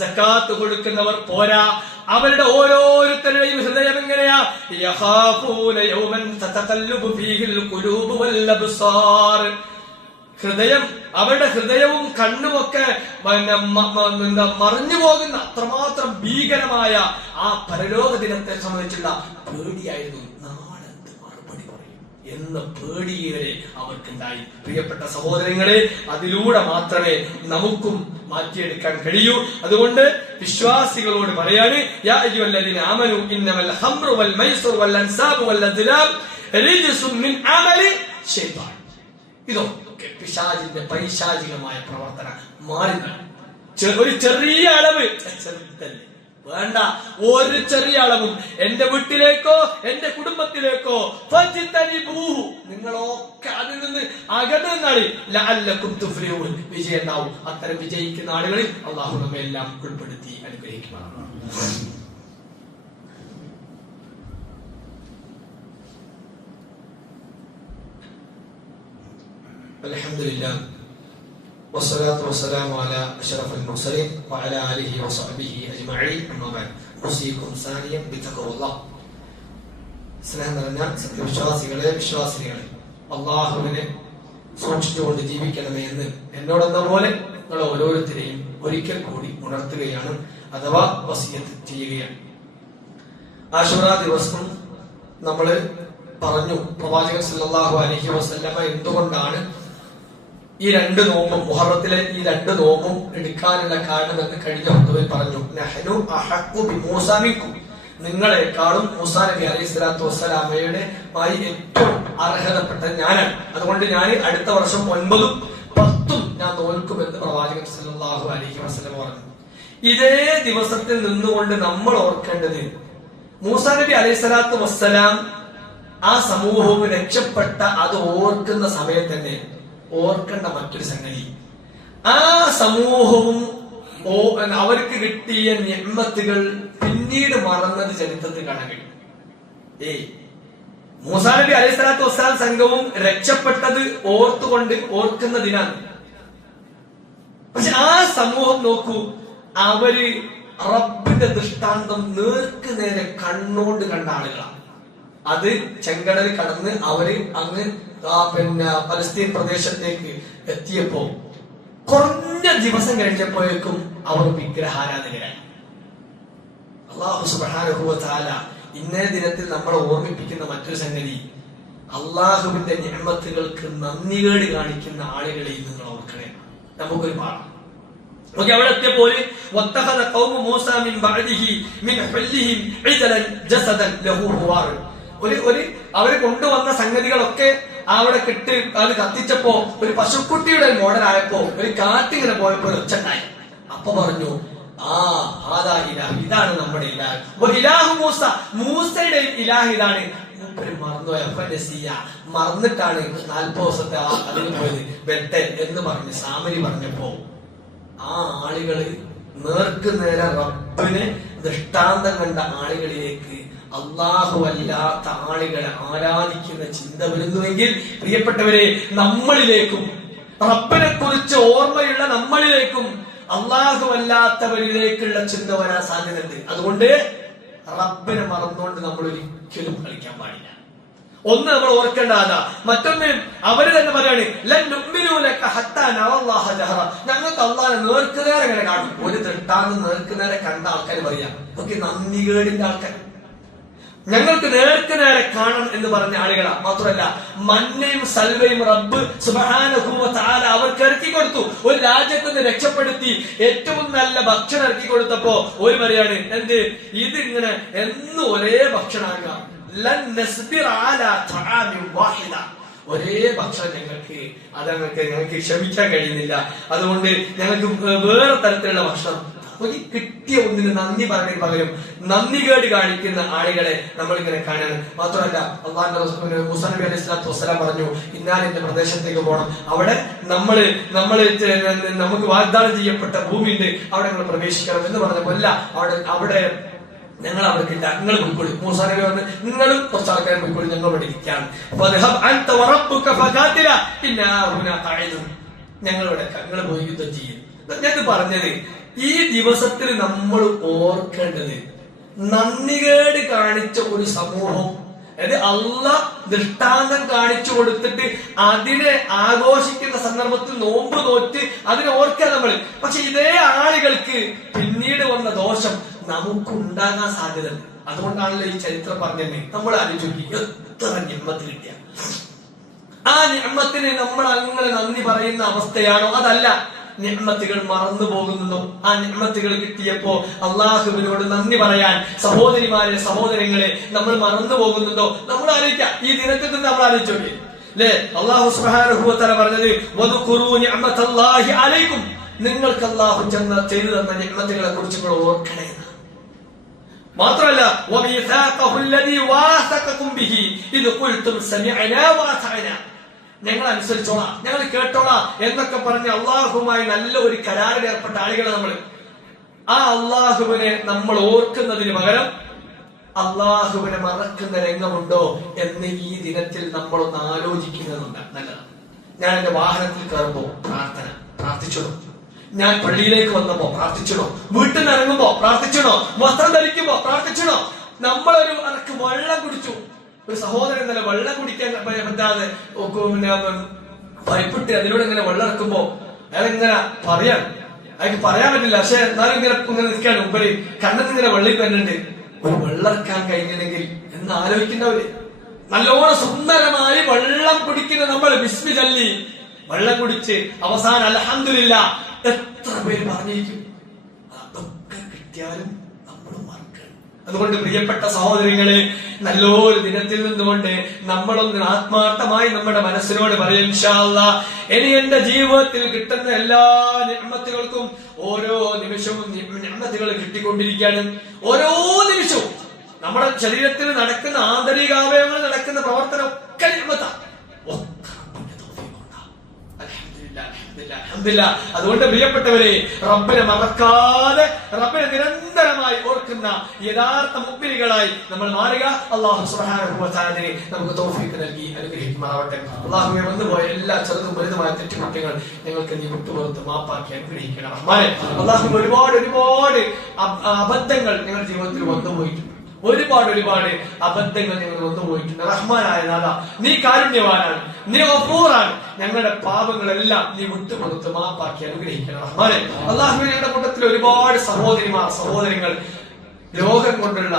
സകാത്ത് കൊടുക്കുന്നവർ പോരാ, അവരുടെ ഓരോരുത്തരുടെയും ഹൃദയം എങ്ങനെയാ? ഹൃദയം, അവരുടെ ഹൃദയവും കണ്ണുമൊക്കെ മറിഞ്ഞു പോകുന്ന അത്രമാത്രം ഭീകരമായ ആ പരലോക ദിനത്തെ സംബന്ധിച്ചുള്ള പേടിയായിരുന്നു. നാളെന്ത് മറുപടി പറയും എന്ന പേടിയേറെ അവർക്കുണ്ടായി. പ്രിയപ്പെട്ട സഹോദരങ്ങളെ, അതിലൂടെ മാത്രമേ നമുക്കും മാറ്റിയെടുക്കാൻ കഴിയൂ. അതുകൊണ്ട് വിശ്വാസികളോട് പറയാണ്, യാ അയ്യുഹല്ലദീന ആമനൂ ഇന്നമൽ ഖംറു വൽ മൈസിറു വൽ അൻസാബു വൽ അസ്ലാം റിജ്സും മിൻ അമലി ശൈത്താൻ. ഇതൊക്കെ പിശാചിന്റെ പൈശാചികമായ പ്രവർത്തനം. മാറി ഒരു ചെറിയ അളവ് വേണ്ട, ഒരു ചെറിയ അളവും എന്റെ വീട്ടിലേക്കോ എന്റെ കുടുംബത്തിലേക്കോ നിങ്ങളൊക്കെ അതിൽ നിന്ന് അകന്നാളി ലഅല്ലകും തുഫ്ലിഹൂൻ, വിജയം ഉണ്ടാവും. അത്തരം വിജയിക്കുന്ന ആളുകളിൽ അള്ളാഹു നമ്മെ എല്ലാം ഉൾപ്പെടുത്തി അനുഗ്രഹിക്കുമാറാകട്ടെ. അൽഹംദുലില്ലാഹ് والصلاة والسلام على أشرف المرسلين وعلى آله وصحبه أجمعين. أما بعد أوصيكم ثانيا بتقوى الله. സ്നേഹം നിറഞ്ഞ സത്യവിശ്വാസികളെ, വിശ്വാസിനികളെ, അള്ളാഹുവിനെ സൂക്ഷിച്ചുകൊണ്ട് ജീവിക്കണമേ എന്ന് എന്നോടെന്ന പോലെ നിങ്ങൾ ഓരോരുത്തരെയും ഒരിക്കൽ കൂടി ഉണർത്തുകയാണ്, അഥവാ വസിയത്ത് ചെയ്യുകയാണ്. ആശുറ ദിവസം നമ്മൾ പറഞ്ഞു, പ്രവാചകൻ സല്ലല്ലാഹു അലൈഹി വസല്ലമ എന്തുകൊണ്ടാണ് ഈ രണ്ട് നോമ്പും, മുഹറത്തിലെ ഈ രണ്ട് നോമ്പും എടുക്കാനുള്ള കാരണമെന്ന് കഴിഞ്ഞ ഹുതുബയിൽ പറഞ്ഞു. നഹ്നു അഹഖു ബിമൂസാ മിൻകും, നിങ്ങളെക്കാളും മൂസാ നബി അലൈഹി സ്വലാത്തു വസ്സലാമയുടെ ഏറ്റവും അർഹതപ്പെട്ട ഞാനാണ്. അതുകൊണ്ട് ഞാൻ അടുത്ത വർഷം 9ഉം 10ഉം ഞാൻ നോൽക്കുമെന്ന് പ്രവാചകൻ സല്ലല്ലാഹു അലൈഹി വസല്ലം പറഞ്ഞു. ഇതേ ദിവസത്തിൽ നിന്നുകൊണ്ട് നമ്മൾ ഓർക്കേണ്ടത്, മൂസാ നബി അലൈഹി സ്വലാത്തു വസ്സലാം ആ സമൂഹവും രക്ഷപ്പെട്ട അത് ഓർക്കുന്ന സമയത്ത് തന്നെ ഓർക്കേണ്ട മറ്റൊരു സംഗതി, ആ സമൂഹവും അവർക്ക് കിട്ടിയ നിഅ്മത്തുകൾ പിന്നീട് മറന്നത് ചരിത്രത്തിൽ കാണാൻ കഴിയും. മൂസാ നബി അലൈഹി സ്വലാത്തു വസ്സലാം സംഘവും രക്ഷപ്പെട്ടത് ഓർക്കുന്നതിനാണ്. പക്ഷെ ആ സമൂഹം നോക്കൂ, അവര് റബ്ബിന്റെ ദൃഷ്ടാന്തം നേർക്ക് നേരെ കണ്ണോണ്ട് കണ്ട ആളുകളാണ്. അത് ചെങ്കടൽ കടന്ന് അവര് അങ്ങ് പലസ്തീൻ പ്രദേശത്തേക്ക് എത്തിയപ്പോ കുറഞ്ഞ ദിവസം കഴിഞ്ഞപ്പോഴേക്കും അവർ വിഗ്രഹാരാധകരായി. അല്ലാഹു സുബ്ഹാനഹു വ തആല ഇന്നേ ദിനത്തിൽ നമ്മളെ ഓർമ്മിപ്പിക്കുന്ന മറ്റൊരു സംഗതി, അള്ളാഹുവിന്റെ നിഅമത്തുകൾക്ക് നന്ദികേട് കാണിക്കുന്ന ആളുകളെ നിങ്ങൾ ഓർക്കണേ. നമുക്കൊരു പാഠം നോക്കി. അവിടെ എത്തിയപ്പോലെ അവര് കൊണ്ടുവന്ന സംഗതികളൊക്കെ അവിടെ കിട്ടി അത് കത്തിച്ചപ്പോ ഒരു പശുക്കുട്ടിയുടെ മോഡലായപ്പോ ഒരു കാറ്റിങ്ങനെ പോയപ്പോ ഒരു ഒച്ചുണ്ടായി. അപ്പൊ പറഞ്ഞു, ആദാ ഇലാഹ്, ഇതാണ് നമ്മുടെ ഇലാഹ്. ഇലാഹു മൂസ, മൂസയുടെ ഇലാഹ് ഇതാണ്. മറന്നിട്ടാണ് 40 ദിവസത്തെ അതിന് പോയത് ബെട്ടെ എന്ന് പറഞ്ഞ് സാമരി പറഞ്ഞപ്പോ ആ ആളുകള് നേർക്ക് നേരെ റബ്ബിനെ ദൃഷ്ടാന്തം കണ്ട ആളുകളിലേക്ക് അല്ലാഹു അല്ലാത്ത ആളുകളെ ആരാധിക്കുന്ന ചിന്ത വരുന്നുവെങ്കിൽ, പ്രിയപ്പെട്ടവരെ, നമ്മളിലേക്കും റബ്ബിനെ കുറിച്ച് ഓർമ്മയുള്ള നമ്മളിലേക്കും അല്ലാഹു അല്ലാത്തവരിലേക്കുള്ള ചിന്ത വരാൻ സാധ്യതയുണ്ട്. അതുകൊണ്ട് റബ്ബിനെ മറന്നുകൊണ്ട് നമ്മൾ ഒരിക്കലും കളിക്കാൻ പാടില്ല. ഒന്ന് നമ്മൾ ഓർക്കേണ്ടതാ. മറ്റൊന്ന് അവര് തന്നെ പറയാണ്, ഞങ്ങൾക്ക് അള്ളാഹനെ നേർക്കുനേരെ ഇങ്ങനെ കാണും. ഒരു തെട്ടാന്ന് നേർക്കുനേരെ കണ്ട ആൾക്കാർ പറയാം, ഓക്കെ, നന്ദികേടിന്റെ ആൾക്കാർ, ഞങ്ങൾക്ക് നേർക്കുനേരെ കാണണം എന്ന് പറഞ്ഞ ആളുകളാ. മാത്രമല്ല, മന്നയും സൽവയും റബ്ബ് സുബ്ഹാനഹു വ തആല അവർക്ക് ഇറക്കി കൊടുത്തു. ഒരു രാജ്യത്ത് നിന്ന് രക്ഷപ്പെടുത്തി ഏറ്റവും നല്ല ഭക്ഷണം ഇറക്കി കൊടുത്തപ്പോ ഒരു പറയാണ്, എന്ത് ഇത് ഇങ്ങനെ എന്നും ഒരേ ഭക്ഷണമാകാം, ഒരേ ഭക്ഷണം ഞങ്ങൾക്ക് ക്ഷമിക്കാൻ കഴിയുന്നില്ല, അതുകൊണ്ട് ഞങ്ങൾക്ക് വേറെ തരത്തിലുള്ള ഭക്ഷണം. ഒരു കിട്ടിയ ഒന്നിന് നന്ദി പറയുന്നതിന് പകരം നന്ദികേട് കാണിക്കുന്ന ആളുകളെ നമ്മളിങ്ങനെ കാണാണ്. മാത്രമല്ല അള്ളാഹുവിന്റെ റസൂൽ മൂസാ നബി അലൈഹി സ്വലാത്തു വസ്സലാം പറഞ്ഞു, ഇന്നാലിന്റെ പ്രദേശത്തേക്ക് പോകണം, അവിടെ നമുക്ക് വാഗ്ദാനം ചെയ്യപ്പെട്ട ഭൂമിയുണ്ട്, അവിടെ നിങ്ങൾ പ്രവേശിക്കണം എന്ന് പറഞ്ഞപ്പോല്ല അവിടെ ഞങ്ങൾ അവിടേക്കില്ല, നിങ്ങൾ പോയിക്കോളി. മൂസാ നബി പറഞ്ഞു, നിങ്ങളും കുറച്ച് ആൾക്കാർ പോയിക്കോളി, ഞങ്ങൾ ഇവിടെ ഇരിക്കാം. ഞങ്ങളിവിടെ നിങ്ങൾ പോയി യുദ്ധം ചെയ്യും. ഞാൻ പറഞ്ഞത് ഈ ദിവസത്തിൽ നമ്മൾ ഓർക്കേണ്ടത്, നന്ദികേട് കാണിച്ച ഒരു സമൂഹം, അതായത് അള്ളാഹ് ദൃഷ്ടാന്തം കാണിച്ചു കൊടുത്തിട്ട് അതിനെ ആഘോഷിക്കുന്ന സന്ദർഭത്തിൽ നോമ്പ് നോറ്റ് അതിനെ ഓർക്കുക നമ്മൾ. പക്ഷെ ഇതേ ആളുകൾക്ക് പിന്നീട് വന്ന ദോഷം നമുക്കുണ്ടാകാൻ സാധ്യതയുണ്ട്. അതുകൊണ്ടാണല്ലോ ഈ ചരിത്രം പറഞ്ഞത്. നമ്മൾ ആലോചിക്കും, എത്ര നിഅ്മത്ത് കിട്ടിയ ആ നിഅ്മത്തിന് നമ്മൾ അങ്ങനെ നന്ദി പറയുന്ന അവസ്ഥയാണോ? അതല്ല. നിഅ്മത്തുകൾ മറന്നു പോകുന്നതോ, ആ നിഅ്മത്തുകൾ കിട്ടിയപ്പോ അള്ളാഹുവിനോട് നന്ദി പറയാൻ സഹോദരിമാരെ സഹോദരങ്ങളെ നമ്മൾ മറന്നു പോകുന്നതോ? നമ്മൾ ആലോചിക്കാം. ഈ ദിനത്തിൽ നിന്ന് നമ്മൾ ആലോചിച്ചോക്കെ അല്ലെ, അള്ളാഹു സുബ്ഹാനഹു വ തആല പറഞ്ഞത് വദ്കുറൂ നിഅ്മതല്ലാഹി അലൈക്കും, നിങ്ങൾക്ക് അള്ളാഹു ചെയ്തു തന്ന നിഅ്മത്തുകളെ കുറിച്ച് നിങ്ങൾ ഓർക്കണേ. മാത്രമല്ല വമീസാഖഹു അല്ലദീ വാസഖകും ബിഹി ഇദ് ഖുൽതും സമിഅനാ വഅതഅനാ, ഞങ്ങൾ അനുസരിച്ചോളാം, ഞങ്ങൾ കേട്ടോളാം എന്നൊക്കെ പറഞ്ഞ് അള്ളാഹുമായി നല്ല ഒരു കരാറിൽ ഏർപ്പെട്ട ആളുകളെ നമ്മൾ. ആ അള്ളാഹുവിനെ നമ്മൾ ഓർക്കുന്നതിന് പകരം അള്ളാഹുവിനെ മറക്കുന്ന രംഗമുണ്ടോ എന്ന് ഈ ദിനത്തിൽ നമ്മളൊന്ന് ആലോചിക്കുന്നതുണ്ട്. നല്ലതാണ്. ഞാൻ എന്റെ വാഹനത്തിൽ കയറുമ്പോ പ്രാർത്ഥിച്ചോ, ഞാൻ പള്ളിയിലേക്ക് വന്നപ്പോ പ്രാർത്ഥിച്ചോ, വീട്ടിൽ നിന്ന് ഇറങ്ങുമ്പോ പ്രാർത്ഥിച്ചോ, വസ്ത്രം ധരിക്കുമ്പോ പ്രാർത്ഥിച്ചോ. നമ്മളൊരു അനക്ക് വെള്ളം കുടിച്ചു, ഒരു സഹോദരൻ ഇന്നലെ വെള്ളം കുടിക്കാൻ പറ്റാതെ പൈപ്പിട്ട് അതിലൂടെ ഇങ്ങനെ വെള്ളം ഇറക്കുമ്പോ അയാൾ ഇങ്ങനെ അയാൾക്ക് പറയാൻ പറ്റില്ല, പക്ഷെ എന്നാലും ഇങ്ങനെ നിൽക്കാണ് മുമ്പ് കണ്ണിൽ ഇങ്ങനെ വെള്ളം വരുന്നുണ്ട്. ഒരു വെള്ളം ഇറക്കാൻ കഴിഞ്ഞെങ്കിൽ എന്ന് ആലോചിക്കുന്നവര്, നല്ലോണം സുന്ദരമായി വെള്ളം കുടിക്കുന്ന നമ്മൾ ബിസ്മി ചൊല്ലി വെള്ളം കുടിച്ച് അവസാനം അൽഹംദുലില്ലാ എത്ര പേര് പറഞ്ഞിരിക്കും. അതൊക്കെ കിട്ടിയാലും നമ്മൾ മറക്കണം. അതുകൊണ്ട് പ്രിയപ്പെട്ട സഹോദരികളെ, നല്ലൊരു ദിനത്തിൽ നിന്നുകൊണ്ട് നമ്മളൊന്ന് ആത്മാർത്ഥമായി നമ്മുടെ മനസ്സിനോട് പറയാം, ഇൻഷാ അല്ലാഹ് ഇനി എന്റെ ജീവിതത്തിൽ കിട്ടുന്ന എല്ലാ നിഅ്മത്തുകൾക്കും ഓരോ നിമിഷവും നിഅ്മത്തുകൾ കിട്ടിക്കൊണ്ടിരിക്കുകയാണ്. ഓരോ നിമിഷവും നമ്മുടെ ശരീരത്തിൽ നടക്കുന്ന ആന്തരിക അവയവങ്ങൾ നടക്കുന്ന പ്രവർത്തനം ഒക്കെ നിഅ്മത്താണ്. അതുകൊണ്ട് പ്രിയപ്പെട്ടവരെ, റബ്ബിനെ മറക്കാതെ റബ്ബിനെ നിരന്തരമായി ഓർക്കുന്ന യഥാർത്ഥ മുഅ്മിനുകളായി നമ്മൾ മാറുക. അല്ലാഹു സുബ്ഹാനഹു വ തആല നമുക്ക് തൗഫീഖ് നൽകി അനുഗ്രഹിക്കുമാറാവട്ടെ. അല്ലാഹുവേ, വന്നുപോയ എല്ലാ ചെറുതും വലുതുമായ തെറ്റുകുറ്റങ്ങൾ ഞങ്ങൾക്ക് നീ വിട്ടുപുറത്ത് മാപ്പാക്കി അനുഗ്രഹിക്കണം റഹ്മാനെ. അല്ലാഹു ഒരുപാട് അബദ്ധങ്ങൾ ഞങ്ങളുടെ ജീവിതത്തിൽ വന്നുപോയിട്ടുണ്ട്. ഒരുപാട് അബദ്ധങ്ങൾ ഞങ്ങൾ വന്നുപോയിട്ടുണ്ട്. റഹ്മാനായ നാഥ, നീ കാരുണ്യവാനാണ്, നീ ഗഫൂറാണ്. ഞങ്ങളുടെ പാപങ്ങളെല്ലാം നീ വിട്ടുപുറത്ത് മാപ്പാക്കി അനുഗ്രഹിക്കണം റഹ്മാനെ. അല്ലാഹുവേ, ഞങ്ങളുടെ കൂട്ടത്തിൽ ഒരുപാട് സഹോദരങ്ങൾ രോഗം കൊണ്ടുള്ള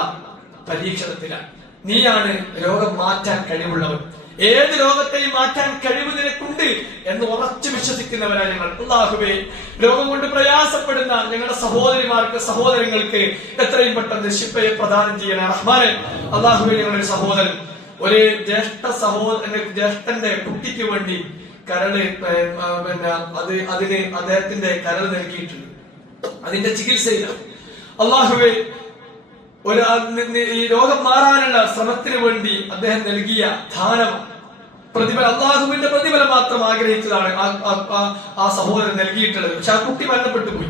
പരീക്ഷണത്തിലാണ്. നീയാണ് രോഗം മാറ്റാൻ കഴിവുള്ളവൻ. ഏത് രോഗത്തെയും മാറ്റാൻ കഴിവ് നിനക്കുണ്ട് എന്ന് ഉറച്ചു വിശ്വസിക്കുന്നവരാണ് ഞങ്ങൾ. അല്ലാഹുവേ, രോഗം കൊണ്ട് പ്രയാസപ്പെടുന്ന ഞങ്ങളുടെ സഹോദരങ്ങൾക്ക് എത്രയും പെട്ടെന്ന് ശിഫയെ പ്രദാനം ചെയ്യണേ റഹ്മാനെ. അല്ലാഹുവേ, ഞങ്ങളുടെ സഹോദരൻ ഒരു ജ്യേഷ്ഠന്റെ കുട്ടിക്ക് വേണ്ടി കരള് അതിന് അദ്ദേഹത്തിന്റെ കരൾ നൽകിയിട്ടുണ്ട്. അതിന്റെ ചികിത്സയിലാണ്. അല്ലാഹുവേ, ഈ രോഗം മാറാനുള്ള ശ്രമത്തിന് വേണ്ടി അദ്ദേഹം നൽകിയ ദാനം പ്രതിഫലം, അള്ളാഹുവിന്റെ പ്രതിഫലം മാത്രം ആഗ്രഹിച്ചതാണ് ആ സഹോദരൻ നൽകിയിട്ടുള്ളത്. പക്ഷെ ആ കുട്ടി മരണപ്പെട്ടു പോയി.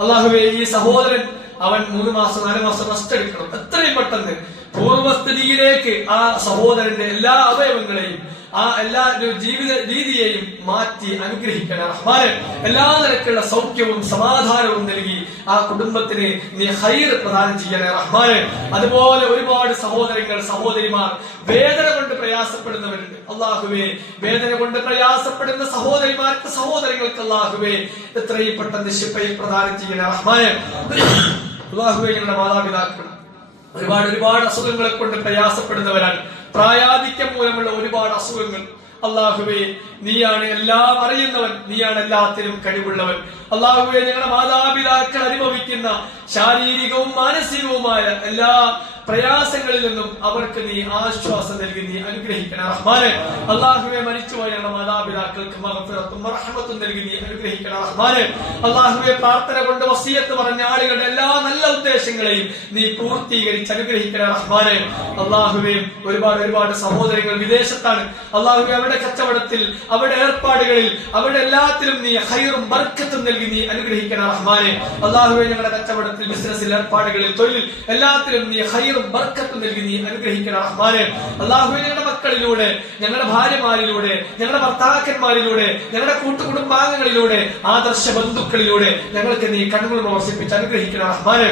അള്ളാഹുവേ, ഈ സഹോദരൻ അവൻ 3 മാസം 4 മാസം റെസ്റ്റ് എടുക്കണം. എത്രയും പെട്ടെന്ന് പൂർവ്വസ്ഥിതിയിലേക്ക് ആ സഹോദരന്റെ എല്ലാ അവയവങ്ങളെയും ആ എല്ലാ ജീവിത രീതിയെയും മാറ്റി അനുഗ്രഹിക്കണം റഹ്മാനെ. എല്ലാ നിലക്കുള്ള സൗഖ്യവും സമാധാനവും നൽകി ആ കുടുംബത്തിന് നീ ഖൈർ പ്രദാനം ചെയ്യണേ റഹ്മാനെ. അതുപോലെ ഒരുപാട് സഹോദരിമാർ വേദന കൊണ്ട് പ്രയാസപ്പെടുന്നവരുണ്ട്. അള്ളാഹുവേ, വേദന കൊണ്ട് പ്രയാസപ്പെടുന്ന സഹോദരങ്ങൾക്ക് അള്ളാഹുവേ എത്രയും പെട്ടെന്ന് ശിഫയെ പ്രദാനം ചെയ്യണേ റഹ്മാനെ. അള്ളാഹുവേ, ഞങ്ങളുടെ മാതാപിതാക്കൾ ഒരുപാട് അസുഖങ്ങളെ കൊണ്ട് പ്രയാസപ്പെടുന്നവരാണ്. പ്രായാധിക്യം മൂലമുള്ള ഒരുപാട് അസുഖങ്ങൾ. അള്ളാഹുവേ, നീയാണ് എല്ലാം അറിയുന്നവൻ, നീയാണ് എല്ലാത്തിനും കഴിവുള്ളവൻ. അള്ളാഹുവേ, ഞങ്ങളുടെ മാതാപിതാക്കൾ അനുഭവിക്കുന്ന ശാരീരികവും മാനസികവുമായ എല്ലാ പ്രയാസങ്ങളിൽ നിന്നും അവർക്ക് നീ ആശ്വാസം നൽകി നീ അനുഗ്രഹിക്കണം റഹ്മാനെ. അള്ളാഹുവെ മരിച്ചുപോയ ഞങ്ങളുടെ മാതാപിതാക്കൾക്ക് മഗ്ഫിറത്തും റഹ്മത്തും നൽകി നീ അനുഗ്രഹിക്കണം റഹ്മാനെ. അള്ളാഹുവെ പ്രാർത്ഥന കൊണ്ട് വസിയത്ത് പറഞ്ഞ ആളുകളുടെ എല്ലാ നല്ല ഉദ്ദേശങ്ങളെയും നീ പൂർത്തീകരിച്ച് അനുഗ്രഹിക്കണം റഹ്മാനെ. അള്ളാഹുവെ ഒരുപാട് സഹോദരങ്ങൾ വിദേശത്താണ്. അള്ളാഹുവെ അവരുടെ കച്ചവടത്തിൽ, അവരുടെ ഏർപ്പാടുകളിൽ, അവരുടെ എല്ലാത്തിലും നീ ഖൈറും ബർക്കത്തും നൽകി നീ അനുഗ്രഹിക്കണം റഹ്മാനെ. അള്ളാഹുവെ ഞങ്ങളുടെ കച്ചവടത്തിൽ, ബിസിനസ്സിൽ, ഏർപ്പാടുകളിൽ, തൊഴിൽ എല്ലാത്തിലും നീ ഖൈറും ബർക്കത്തും നൽകി നീ അനുഗ്രഹിക്കണം റഹ്മാനെ. അള്ളാഹുവെ ഞങ്ങളുടെ മക്കളിലൂടെ, ഞങ്ങളുടെ ഭാര്യമാരിലൂടെ, ഞങ്ങളുടെ ഭർത്താക്കന്മാരിലൂടെ, ഞങ്ങളുടെ കൂട്ടുകുടുംബാംഗങ്ങളിലൂടെ, ആദർശ ബന്ധുക്കളിലൂടെ ഞങ്ങൾക്ക് നീ കണ്ണുകൾ പ്രവർത്തിപ്പിച്ച് അനുഗ്രഹിക്കണം റഹ്മാനെ.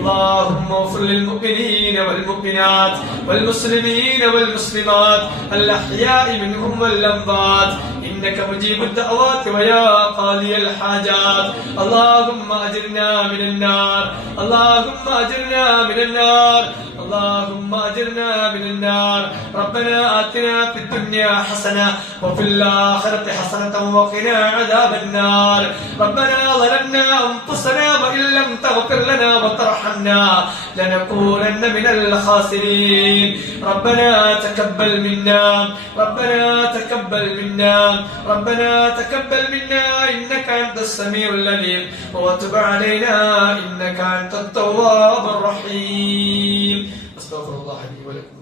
اللهم اغفر للمؤمنين والمؤمنات والمسلمين والمسلمات الأحياء منهم والأموات إنك مجيب الدعوات ويا قاضي الحاجات. اللهم أجرنا من النار، اللهم أجرنا من النار، اللهم أجرنا من النار. ربنا آتنا في الدنيا حسنة وفي الآخرة حسنة وقنا عذاب النار. ربنا ظلمنا أنفسنا وإن لم تغفر لنا وترحمنا لنكونن من الخاسرين. ربنا تقبل منا، ربنا تقبل منا، ربنا تقبل منا إنك أنت السميع العليم وتب علينا إنك أنت التواب الرحيم. أستغفر الله لي ولكم.